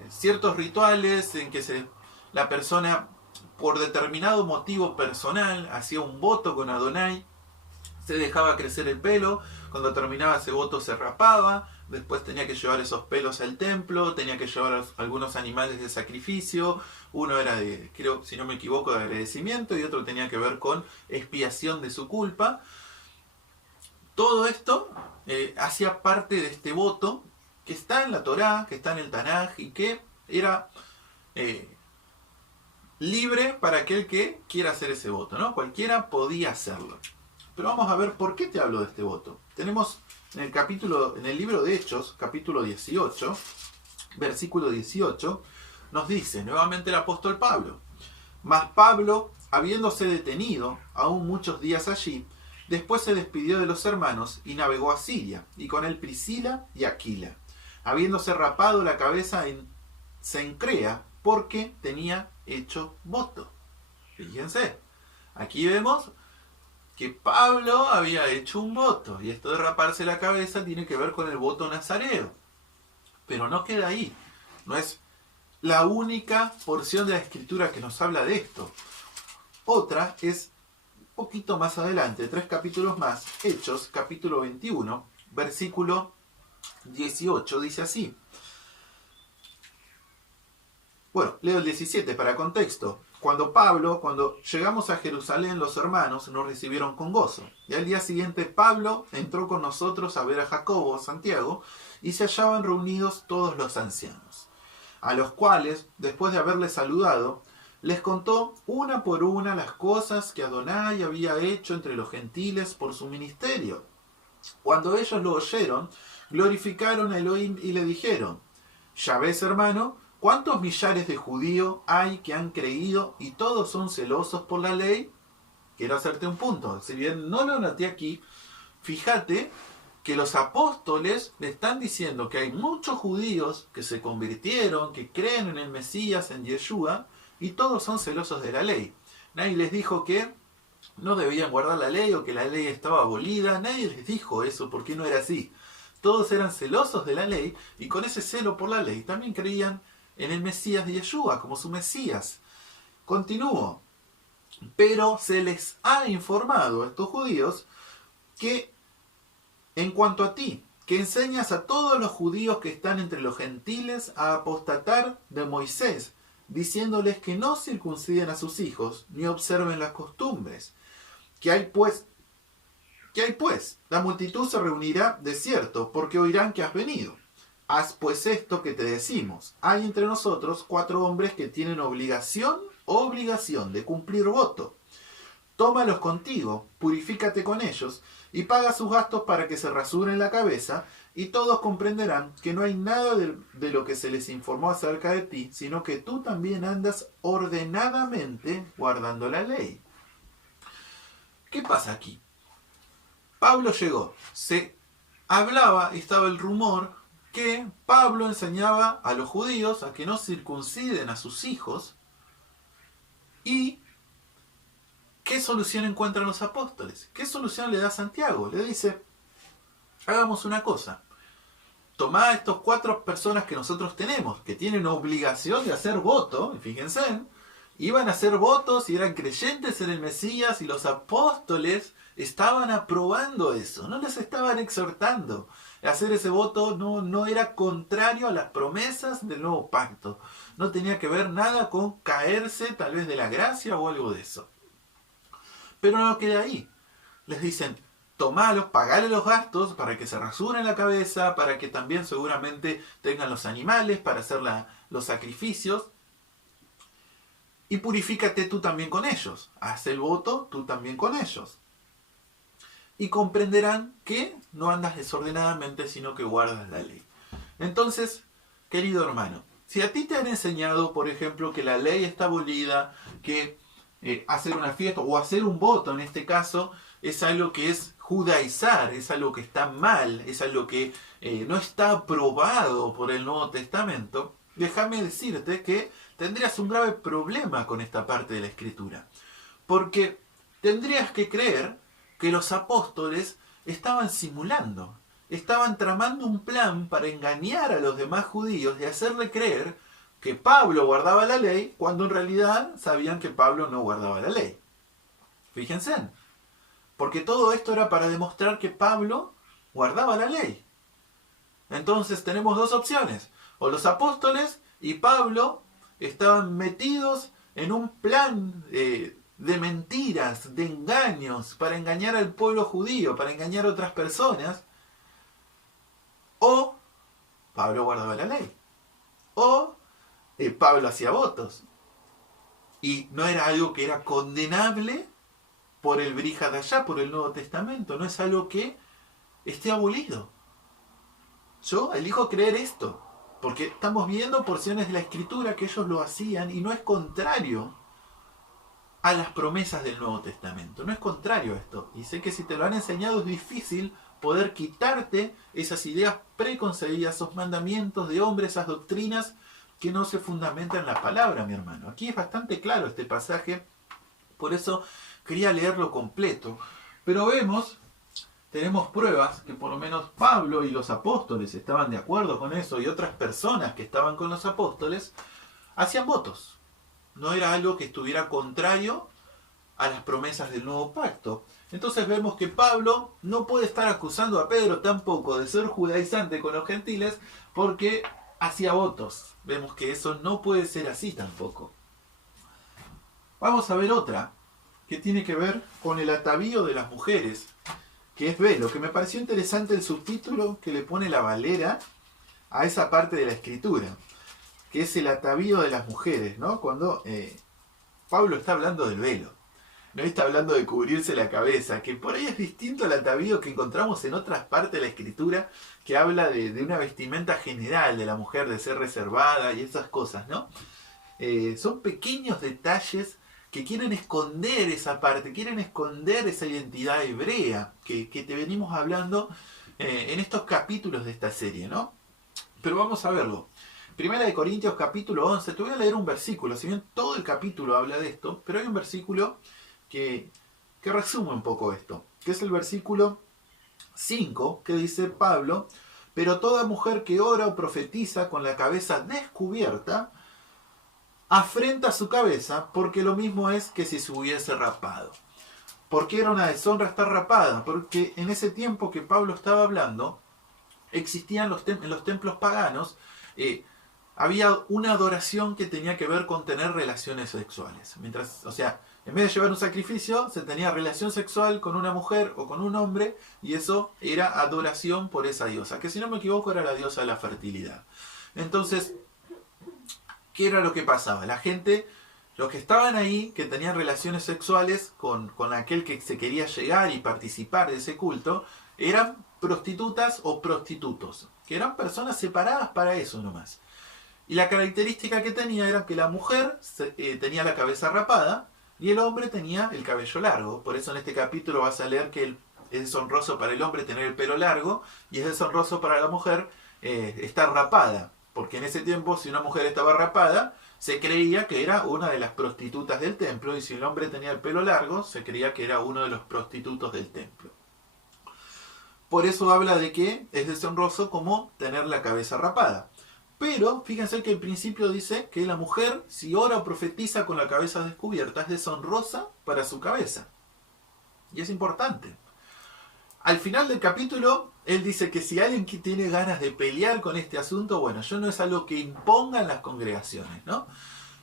ciertos rituales, en que la persona por determinado motivo personal hacía un voto con Adonai, se dejaba crecer el pelo, cuando terminaba ese voto se rapaba, después tenía que llevar esos pelos al templo, tenía que llevar algunos animales de sacrificio, uno era de, creo, si no me equivoco, de agradecimiento y otro tenía que ver con expiación de su culpa. Todo esto hacía parte de este voto que está en la Torá, que está en el Tanaj y que era libre para aquel que quiera hacer ese voto, ¿no? Cualquiera podía hacerlo. Pero vamos a ver por qué te hablo de este voto. Tenemos en el libro de Hechos, capítulo 18, versículo 18, nos dice nuevamente el apóstol Pablo: mas Pablo, habiéndose detenido aún muchos días allí, después se despidió de los hermanos y navegó a Siria, y con él Priscila y Aquila, habiéndose rapado la cabeza en Cencrea, porque tenía hecho voto. Fíjense, aquí vemos que Pablo había hecho un voto, y esto de raparse la cabeza tiene que ver con el voto nazareo. Pero no queda ahí. No es la única porción de la Escritura que nos habla de esto. Otra es un poquito más adelante, 3 capítulos más, Hechos, capítulo 21, versículo 18, dice así. Bueno, leo el 17 para contexto. Cuando llegamos a Jerusalén, los hermanos nos recibieron con gozo. Y al día siguiente Pablo entró con nosotros a ver a Jacobo, Santiago, y se hallaban reunidos todos los ancianos, a los cuales, después de haberles saludado, les contó una por una las cosas que Adonai había hecho entre los gentiles por su ministerio. Cuando ellos lo oyeron, glorificaron a Elohim y le dijeron: ya ves, hermano, ¿cuántos millares de judíos hay que han creído y todos son celosos por la ley? Quiero hacerte un punto. Si bien no lo noté aquí, fíjate que los apóstoles le están diciendo que hay muchos judíos que se convirtieron, que creen en el Mesías, en Yeshua, y todos son celosos de la ley. Nadie les dijo que no debían guardar la ley o que la ley estaba abolida. Nadie les dijo eso, porque no era así. Todos eran celosos de la ley y con ese celo por la ley también creían en el Mesías de Yeshua como su Mesías. Continúo. Pero se les ha informado a estos judíos que en cuanto a ti, que enseñas a todos los judíos que están entre los gentiles a apostatar de Moisés, diciéndoles que no circunciden a sus hijos ni observen las costumbres. ¿Qué hay pues? La multitud se reunirá de cierto, porque oirán que has venido. Haz pues esto que te decimos. Hay entre nosotros 4 hombres que tienen obligación de cumplir voto. Tómalos contigo, purifícate con ellos, y paga sus gastos para que se rasuren la cabeza, y todos comprenderán que no hay nada de lo que se les informó acerca de ti, sino que tú también andas ordenadamente guardando la ley. ¿Qué pasa aquí? Pablo llegó, se hablaba, estaba el rumor que Pablo enseñaba a los judíos a que no circunciden a sus hijos. ¿Y qué solución encuentran los apóstoles? ¿Qué solución le da Santiago? Le dice: hagamos una cosa. Tomá a estos 4 personas que nosotros tenemos, que tienen obligación de hacer voto, y fíjense, iban a hacer votos y eran creyentes en el Mesías, y los apóstoles estaban aprobando eso, no les estaban exhortando. Hacer ese voto no era contrario a las promesas del nuevo pacto. No tenía que ver nada con caerse tal vez de la gracia o algo de eso. Pero no queda ahí. Les dicen: tomalos, pagale los gastos para que se rasuren la cabeza, para que también seguramente tengan los animales para hacer los sacrificios. Y purifícate tú también con ellos. Haz el voto tú también con ellos. Y comprenderán que no andas desordenadamente, sino que guardas la ley. Entonces, querido hermano, si a ti te han enseñado, por ejemplo, que la ley está abolida, que hacer una fiesta o hacer un voto, en este caso, es algo que es judaizar, es algo que está mal, es algo que no está aprobado por el Nuevo Testamento, déjame decirte que tendrías un grave problema con esta parte de la Escritura. Porque tendrías que creer que los apóstoles estaban simulando, estaban tramando un plan para engañar a los demás judíos y hacerle creer que Pablo guardaba la ley, cuando en realidad sabían que Pablo no guardaba la ley. Fíjense, porque todo esto era para demostrar que Pablo guardaba la ley. Entonces tenemos 2 opciones: o los apóstoles y Pablo estaban metidos en un plan de mentiras, de engaños, para engañar al pueblo judío, para engañar a otras personas, o Pablo guardaba la ley, o Pablo hacía votos, y no era algo que era condenable por el Brit Hadashah, por el Nuevo Testamento, no es algo que esté abolido. Yo elijo creer esto, porque estamos viendo porciones de la Escritura que ellos lo hacían y no es contrario a las promesas del Nuevo Testamento. No es contrario a esto. Y sé que si te lo han enseñado es difícil poder quitarte esas ideas preconcebidas, esos mandamientos de hombres, esas doctrinas que no se fundamentan en la palabra, mi hermano. Aquí es bastante claro este pasaje, por eso quería leerlo completo. Pero tenemos pruebas que por lo menos Pablo y los apóstoles estaban de acuerdo con eso, y otras personas que estaban con los apóstoles, hacían votos. No era algo que estuviera contrario a las promesas del nuevo pacto. Entonces vemos que Pablo no puede estar acusando a Pedro tampoco de ser judaizante con los gentiles porque hacía votos. Vemos que eso no puede ser así tampoco. Vamos a ver otra que tiene que ver con el atavío de las mujeres, que es velo, que me pareció interesante el subtítulo que le pone la Valera a esa parte de la escritura, que es el atavío de las mujeres, ¿no? Cuando Pablo está hablando del velo. No está hablando de cubrirse la cabeza, que por ahí es distinto al atavío que encontramos en otras partes de la escritura, que habla de una vestimenta general de la mujer, de ser reservada y esas cosas, ¿no? Son pequeños detalles que quieren esconder esa parte, quieren esconder esa identidad hebrea que te venimos hablando en estos capítulos de esta serie, ¿no? Pero vamos a verlo. Primera de Corintios capítulo 11, te voy a leer un versículo, si bien todo el capítulo habla de esto, pero hay un versículo que resume un poco esto, que es el versículo 5, que dice Pablo: pero toda mujer que ora o profetiza con la cabeza descubierta, afrenta su cabeza, porque lo mismo es que si se hubiese rapado. ¿Por qué era una deshonra estar rapada? Porque en ese tiempo que Pablo estaba hablando, existían en los templos paganos, había una adoración que tenía que ver con tener relaciones sexuales. O sea, en vez de llevar un sacrificio, se tenía relación sexual con una mujer o con un hombre, y eso era adoración por esa diosa, que si no me equivoco era la diosa de la fertilidad. Entonces, ¿qué era lo que pasaba? La gente, los que estaban ahí, que tenían relaciones sexuales con aquel que se quería llegar y participar de ese culto, eran prostitutas o prostitutos, que eran personas separadas para eso nomás. Y la característica que tenía era que la mujer tenía la cabeza rapada y el hombre tenía el cabello largo. Por eso en este capítulo vas a leer que es deshonroso para el hombre tener el pelo largo y es deshonroso para la mujer estar rapada. Porque en ese tiempo, si una mujer estaba rapada, se creía que era una de las prostitutas del templo, y si el hombre tenía el pelo largo, se creía que era uno de los prostitutos del templo. Por eso habla de que es deshonroso como tener la cabeza rapada. Pero fíjense que el principio dice que la mujer, si ora o profetiza con la cabeza descubierta, es deshonrosa para su cabeza. Y es importante. Al final del capítulo, él dice que si alguien que tiene ganas de pelear con este asunto, bueno, yo no es algo que impongan las congregaciones, ¿no?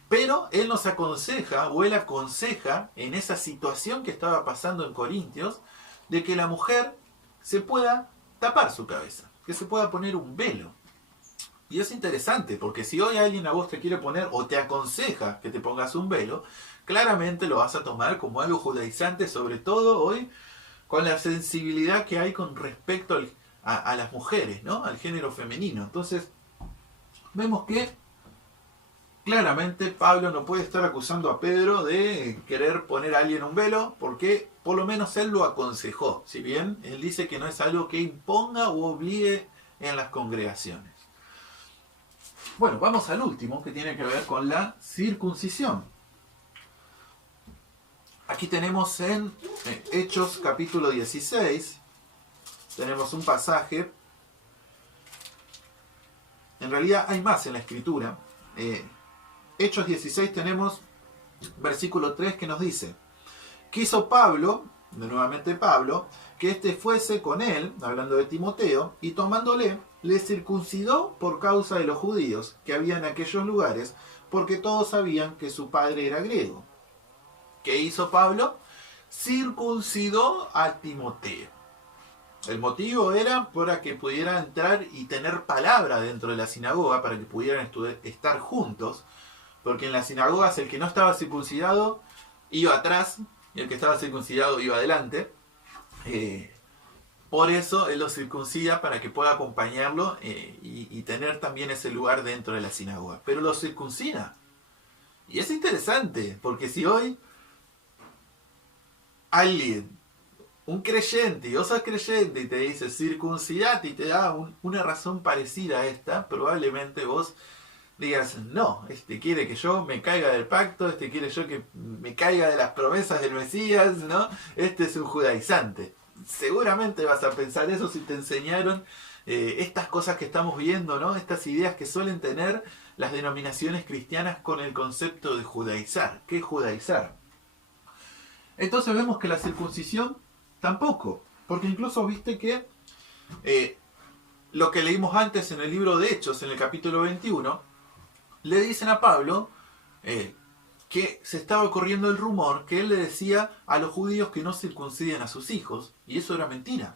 Pero él nos aconseja, o él aconseja, en esa situación que estaba pasando en Corintios, de que la mujer se pueda tapar su cabeza, que se pueda poner un velo. Y es interesante, porque si hoy alguien a vos te quiere poner, o te aconseja que te pongas un velo, claramente lo vas a tomar como algo judaizante, sobre todo hoy, con la sensibilidad que hay con respecto a las mujeres, ¿no? Al género femenino. Entonces, vemos que claramente Pablo no puede estar acusando a Pedro de querer poner a alguien un velo, porque por lo menos él lo aconsejó. Si bien él dice que no es algo que imponga o obligue en las congregaciones. Bueno, vamos al último, que tiene que ver con la circuncisión. Aquí tenemos en Hechos capítulo 16, tenemos un pasaje, en realidad hay más en la escritura. Hechos 16 tenemos versículo 3 que nos dice: quiso Pablo, nuevamente Pablo, que éste fuese con él, hablando de Timoteo, y tomándole, le circuncidó por causa de los judíos que había en aquellos lugares, porque todos sabían que su padre era griego. ¿Qué hizo Pablo? Circuncidó a Timoteo. El motivo era para que pudiera entrar y tener palabra dentro de la sinagoga, para que pudieran estar juntos, porque en las sinagogas el que no estaba circuncidado iba atrás y el que estaba circuncidado iba adelante. Por eso él lo circuncida, para que pueda acompañarlo y tener también ese lugar dentro de la sinagoga. Pero lo circuncida. Y es interesante, porque si hoy alguien, un creyente, y vos sos creyente y te dice circuncidate y te da una razón parecida a esta, probablemente vos digas: no, este quiere que yo me caiga del pacto, este quiere yo que me caiga de las promesas del Mesías, ¿no? Este es un judaizante. Seguramente vas a pensar eso si te enseñaron estas cosas que estamos viendo, ¿no? Estas ideas que suelen tener las denominaciones cristianas con el concepto de judaizar. ¿Qué es judaizar? Entonces vemos que la circuncisión tampoco, porque incluso viste que lo que leímos antes en el libro de Hechos, en el capítulo 21, le dicen a Pablo que se estaba corriendo el rumor que él le decía a los judíos que no circunciden a sus hijos, y eso era mentira.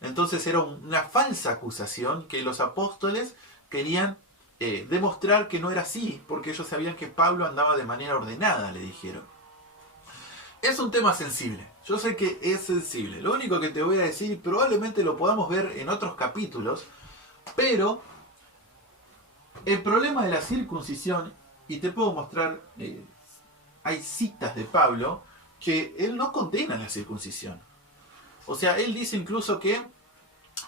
Entonces era una falsa acusación que los apóstoles querían demostrar que no era así, porque ellos sabían que Pablo andaba de manera ordenada, le dijeron. Es un tema sensible, yo sé que es sensible. Lo único que te voy a decir, probablemente lo podamos ver en otros capítulos, pero el problema de la circuncisión, y te puedo mostrar, hay citas de Pablo que él no condena la circuncisión. O sea, él dice incluso que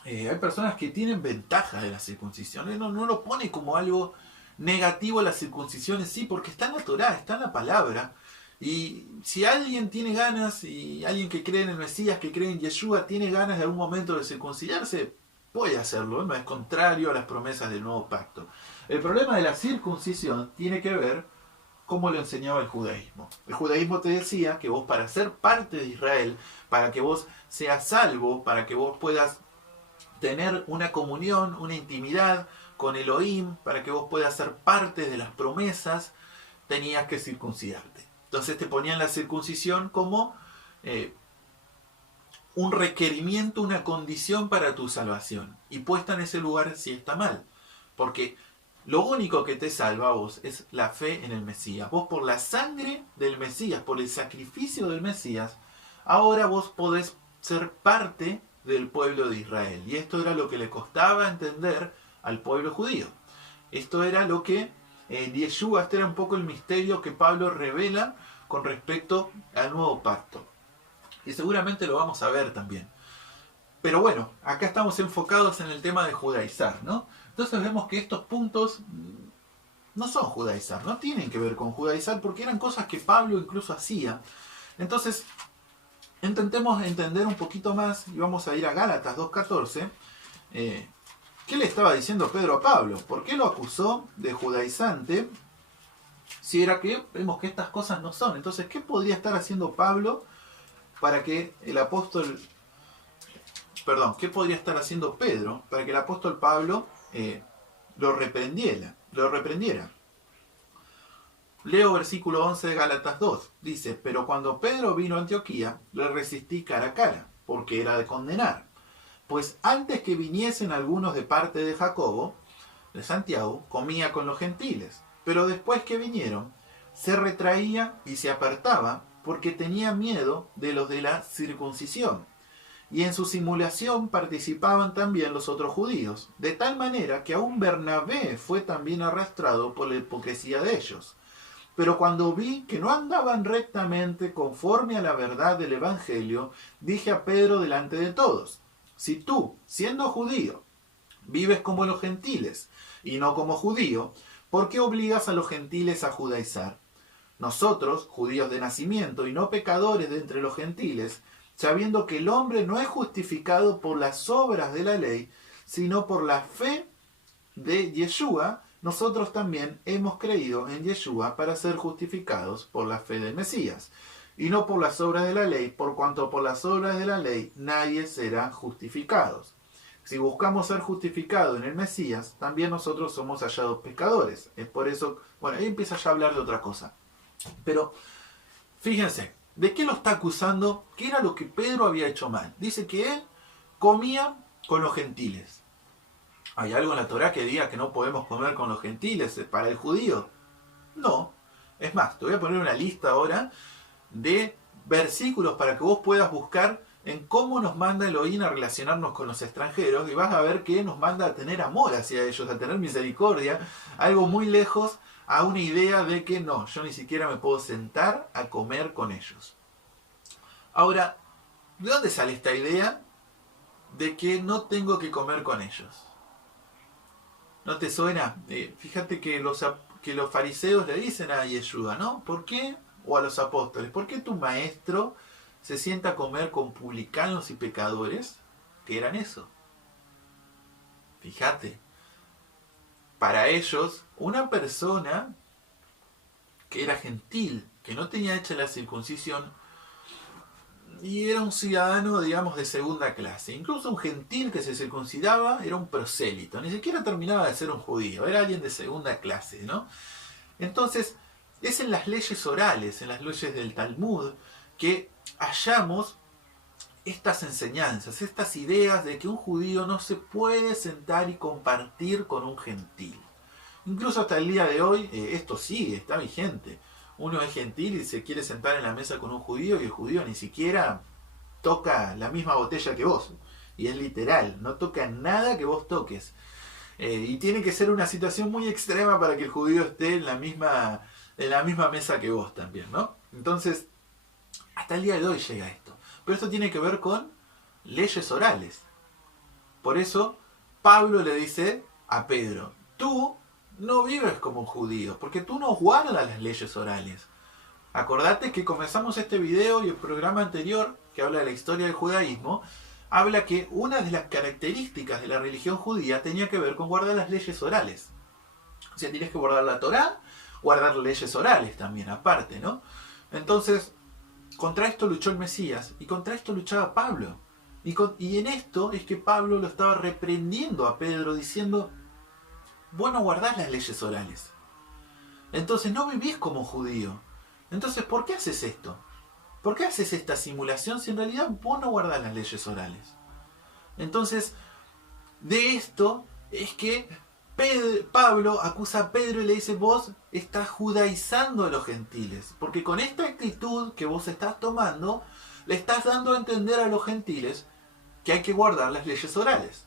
hay personas que tienen ventaja de la circuncisión. Él no lo pone como algo negativo a la circuncisión en sí, porque está en la Torá, está en la palabra. Y si alguien tiene ganas, y alguien que cree en el Mesías, que cree en Yeshua, tiene ganas de algún momento de circuncidarse, puede hacerlo, no es contrario a las promesas del nuevo pacto. El problema de la circuncisión tiene que ver cómo lo enseñaba el judaísmo. El judaísmo te decía que vos, para ser parte de Israel, para que vos seas salvo, para que vos puedas tener una comunión, una intimidad con Elohim, para que vos puedas ser parte de las promesas, tenías que circuncidarte. Entonces te ponían la circuncisión como un requerimiento, una condición para tu salvación. Y puesta en ese lugar sí está mal. Porque lo único que te salva a vos es la fe en el Mesías. Vos, por la sangre del Mesías, por el sacrificio del Mesías, ahora vos podés ser parte del pueblo de Israel. Y esto era lo que le costaba entender al pueblo judío. Esto era lo que en Yeshua, este era un poco el misterio que Pablo revela con respecto al nuevo pacto. Y seguramente lo vamos a ver también. Pero bueno, acá estamos enfocados en el tema de judaizar, ¿no? Entonces vemos que estos puntos no son judaizar, no tienen que ver con judaizar, porque eran cosas que Pablo incluso hacía. Entonces, intentemos entender un poquito más, y vamos a ir a Gálatas 2.14. ¿Qué le estaba diciendo Pedro a Pablo? ¿Por qué lo acusó de judaizante? Si era que vemos que estas cosas no son. Entonces, ¿qué podría estar haciendo Pablo para que el apóstol... Perdón, ¿qué podría estar haciendo Pedro para que el apóstol Pablo lo reprendiera? Leo versículo 11 de Gálatas 2. Dice: pero cuando Pedro vino a Antioquía, le resistí cara a cara, porque era de condenar. Pues antes que viniesen algunos de parte de Jacobo, de Santiago, comía con los gentiles. Pero después que vinieron, se retraía y se apartaba, porque tenía miedo de los de la circuncisión. Y en su simulación participaban también los otros judíos, de tal manera que aún Bernabé fue también arrastrado por la hipocresía de ellos. Pero cuando vi que no andaban rectamente conforme a la verdad del Evangelio, dije a Pedro delante de todos: si tú, siendo judío, vives como los gentiles y no como judío, ¿por qué obligas a los gentiles a judaizar? Nosotros, judíos de nacimiento y no pecadores de entre los gentiles, sabiendo que el hombre no es justificado por las obras de la ley, sino por la fe de Yeshua, nosotros también hemos creído en Yeshua para ser justificados por la fe del Mesías, y no por las obras de la ley, por cuanto por las obras de la ley nadie será justificado. Si buscamos ser justificados en el Mesías, también nosotros somos hallados pecadores. Es por eso, bueno, ahí empieza ya a hablar de otra cosa. Pero, fíjense, ¿de qué lo está acusando? ¿Qué era lo que Pedro había hecho mal? Dice que él comía con los gentiles. ¿Hay algo en la Torá que diga que no podemos comer con los gentiles para el judío? No. Es más, te voy a poner una lista ahora de versículos para que vos puedas buscar en cómo nos manda Elohim a relacionarnos con los extranjeros, y vas a ver que nos manda a tener amor hacia ellos, a tener misericordia, algo muy lejos a una idea de que no, yo ni siquiera me puedo sentar a comer con ellos. Ahora, ¿de dónde sale esta idea de que no tengo que comer con ellos? ¿No te suena? Fíjate que los fariseos le dicen a Yeshua, ¿no? ¿Por qué? O a los apóstoles, ¿por qué tu maestro se sienta a comer con publicanos y pecadores? ¿Qué eran eso? Fíjate. para ellos, una persona que era gentil, que no tenía hecha la circuncisión, y era un ciudadano, digamos, de segunda clase. Incluso un gentil que se circuncidaba era un prosélito. Ni siquiera terminaba de ser un judío. Era alguien de segunda clase, ¿no? Entonces, es en las leyes orales, en las leyes del Talmud, que hallamos estas enseñanzas, estas ideas de que un judío no se puede sentar y compartir con un gentil. Incluso hasta el día de hoy, esto sigue, está vigente. Uno es gentil y se quiere sentar en la mesa con un judío y el judío ni siquiera toca la misma botella que vos. Y es literal, no toca nada que vos toques. Y tiene que ser una situación muy extrema para que el judío esté en la misma mesa que vos también, ¿no? Entonces, hasta el día de hoy llega esto. Pero esto tiene que ver con leyes orales. Por eso, Pablo le dice a Pedro, tú no vives como un judío, porque tú no guardas las leyes orales. Acordate que comenzamos este video y el programa anterior, que habla de la historia del judaísmo, habla que una de las características de la religión judía tenía que ver con guardar las leyes orales. O sea, tienes que guardar la Torá, guardar leyes orales también, aparte, ¿no? Entonces, contra esto luchó el Mesías, y contra esto luchaba Pablo. Y en esto es que Pablo lo estaba reprendiendo a Pedro, diciendo, vos no guardás las leyes orales. Entonces no vivís como judío. Entonces, ¿por qué haces esto? ¿Por qué haces esta simulación si en realidad vos no guardás las leyes orales? Entonces, de esto es que Pablo acusa a Pedro y le dice, vos estás judaizando a los gentiles. Porque con esta actitud que vos estás tomando, le estás dando a entender a los gentiles que hay que guardar las leyes orales.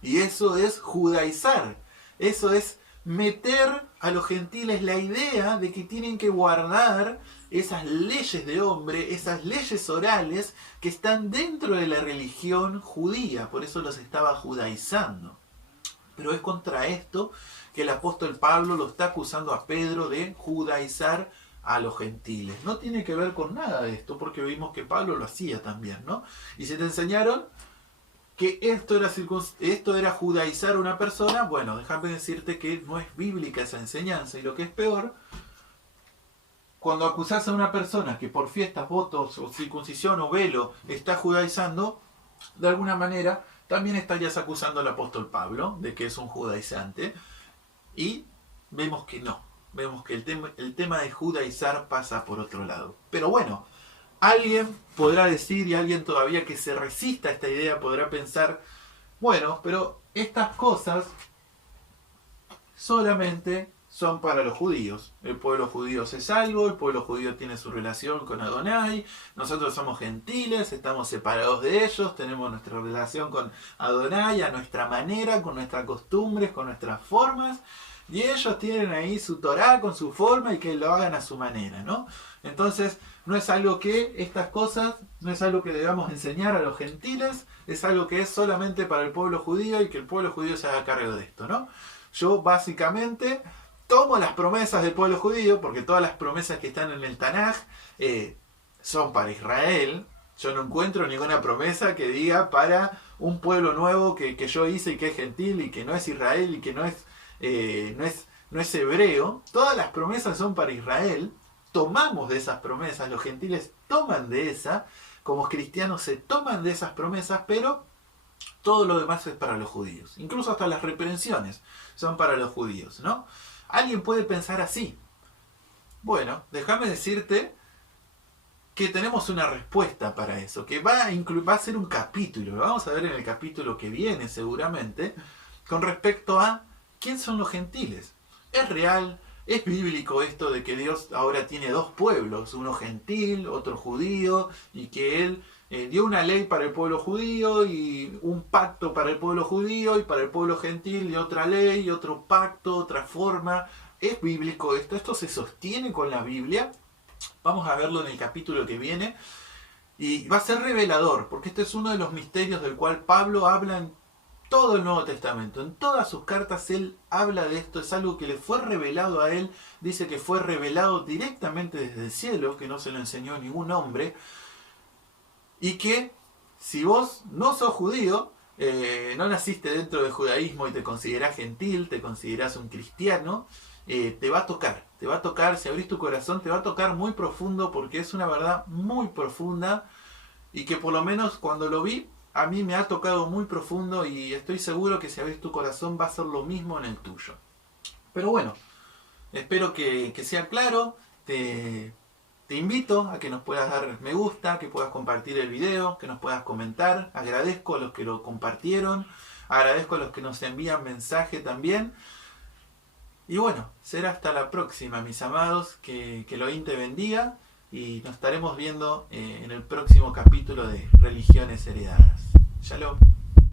Y eso es judaizar. Eso es meter a los gentiles la idea de que tienen que guardar esas leyes de hombre, esas leyes orales que están dentro de la religión judía. Por eso los estaba judaizando. Pero es contra esto que el apóstol Pablo lo está acusando a Pedro de judaizar a los gentiles. No tiene que ver con nada de esto, porque vimos que Pablo lo hacía también, ¿no? Y si te enseñaron que esto era judaizar a una persona, bueno, déjame decirte que no es bíblica esa enseñanza. Y lo que es peor, cuando acusás a una persona que por fiestas, votos, o circuncisión o velo está judaizando, de alguna manera también estarías acusando al apóstol Pablo de que es un judaizante. Y vemos que no. Vemos que el tema de judaizar pasa por otro lado. Pero bueno, alguien podrá decir, y alguien todavía que se resista a esta idea podrá pensar, bueno, pero estas cosas solamente son para los judíos. El pueblo judío se salvo, el pueblo judío tiene su relación con Adonai, nosotros somos gentiles, estamos separados de ellos, tenemos nuestra relación con Adonai a nuestra manera, con nuestras costumbres, con nuestras formas, y ellos tienen ahí su Torá con su forma y que lo hagan a su manera, ¿no? Entonces, no es algo que estas cosas, no es algo que debamos enseñar a los gentiles, es algo que es solamente para el pueblo judío y que el pueblo judío se haga cargo de esto, ¿no? Yo básicamente tomo las promesas del pueblo judío, porque todas las promesas que están en el Tanaj son para Israel. Yo no encuentro ninguna promesa que diga para un pueblo nuevo que yo hice y que es gentil y que no es Israel y que no es hebreo. Todas las promesas son para Israel. Tomamos de esas promesas, los gentiles toman de esa, como cristianos se toman de esas promesas, pero todo lo demás es para los judíos. Incluso hasta las reprensiones son para los judíos, ¿no? Alguien puede pensar así. Bueno, déjame decirte que tenemos una respuesta para eso, que va a ser un capítulo, lo vamos a ver en el capítulo que viene seguramente, con respecto a quién son los gentiles. ¿Es real? ¿Es bíblico esto de que Dios ahora tiene dos pueblos, uno gentil, otro judío, y que Él dio una ley para el pueblo judío y un pacto para el pueblo judío y para el pueblo gentil y otra ley, otro pacto, otra forma? ¿Es bíblico esto? ¿Esto se sostiene con la Biblia? Vamos a verlo en el capítulo que viene y va a ser revelador, porque este es uno de los misterios del cual Pablo habla en todo el Nuevo Testamento. En todas sus cartas él habla de esto, es algo que le fue revelado a él, dice que fue revelado directamente desde el cielo, que no se lo enseñó a ningún hombre, y que si vos no sos judío, no naciste dentro del judaísmo y te considerás gentil, te considerás un cristiano, te va a tocar, si abrís tu corazón, te va a tocar muy profundo porque es una verdad muy profunda y que por lo menos cuando lo vi, a mí me ha tocado muy profundo y estoy seguro que si abrís tu corazón va a ser lo mismo en el tuyo. Pero bueno, espero que sea claro, te invito a que nos puedas dar me gusta, que puedas compartir el video, que nos puedas comentar. Agradezco a los que lo compartieron, agradezco a los que nos envían mensaje también. Y bueno, será hasta la próxima, mis amados, que Elohim te bendiga y nos estaremos viendo en el próximo capítulo de Religiones Heredadas. Shalom.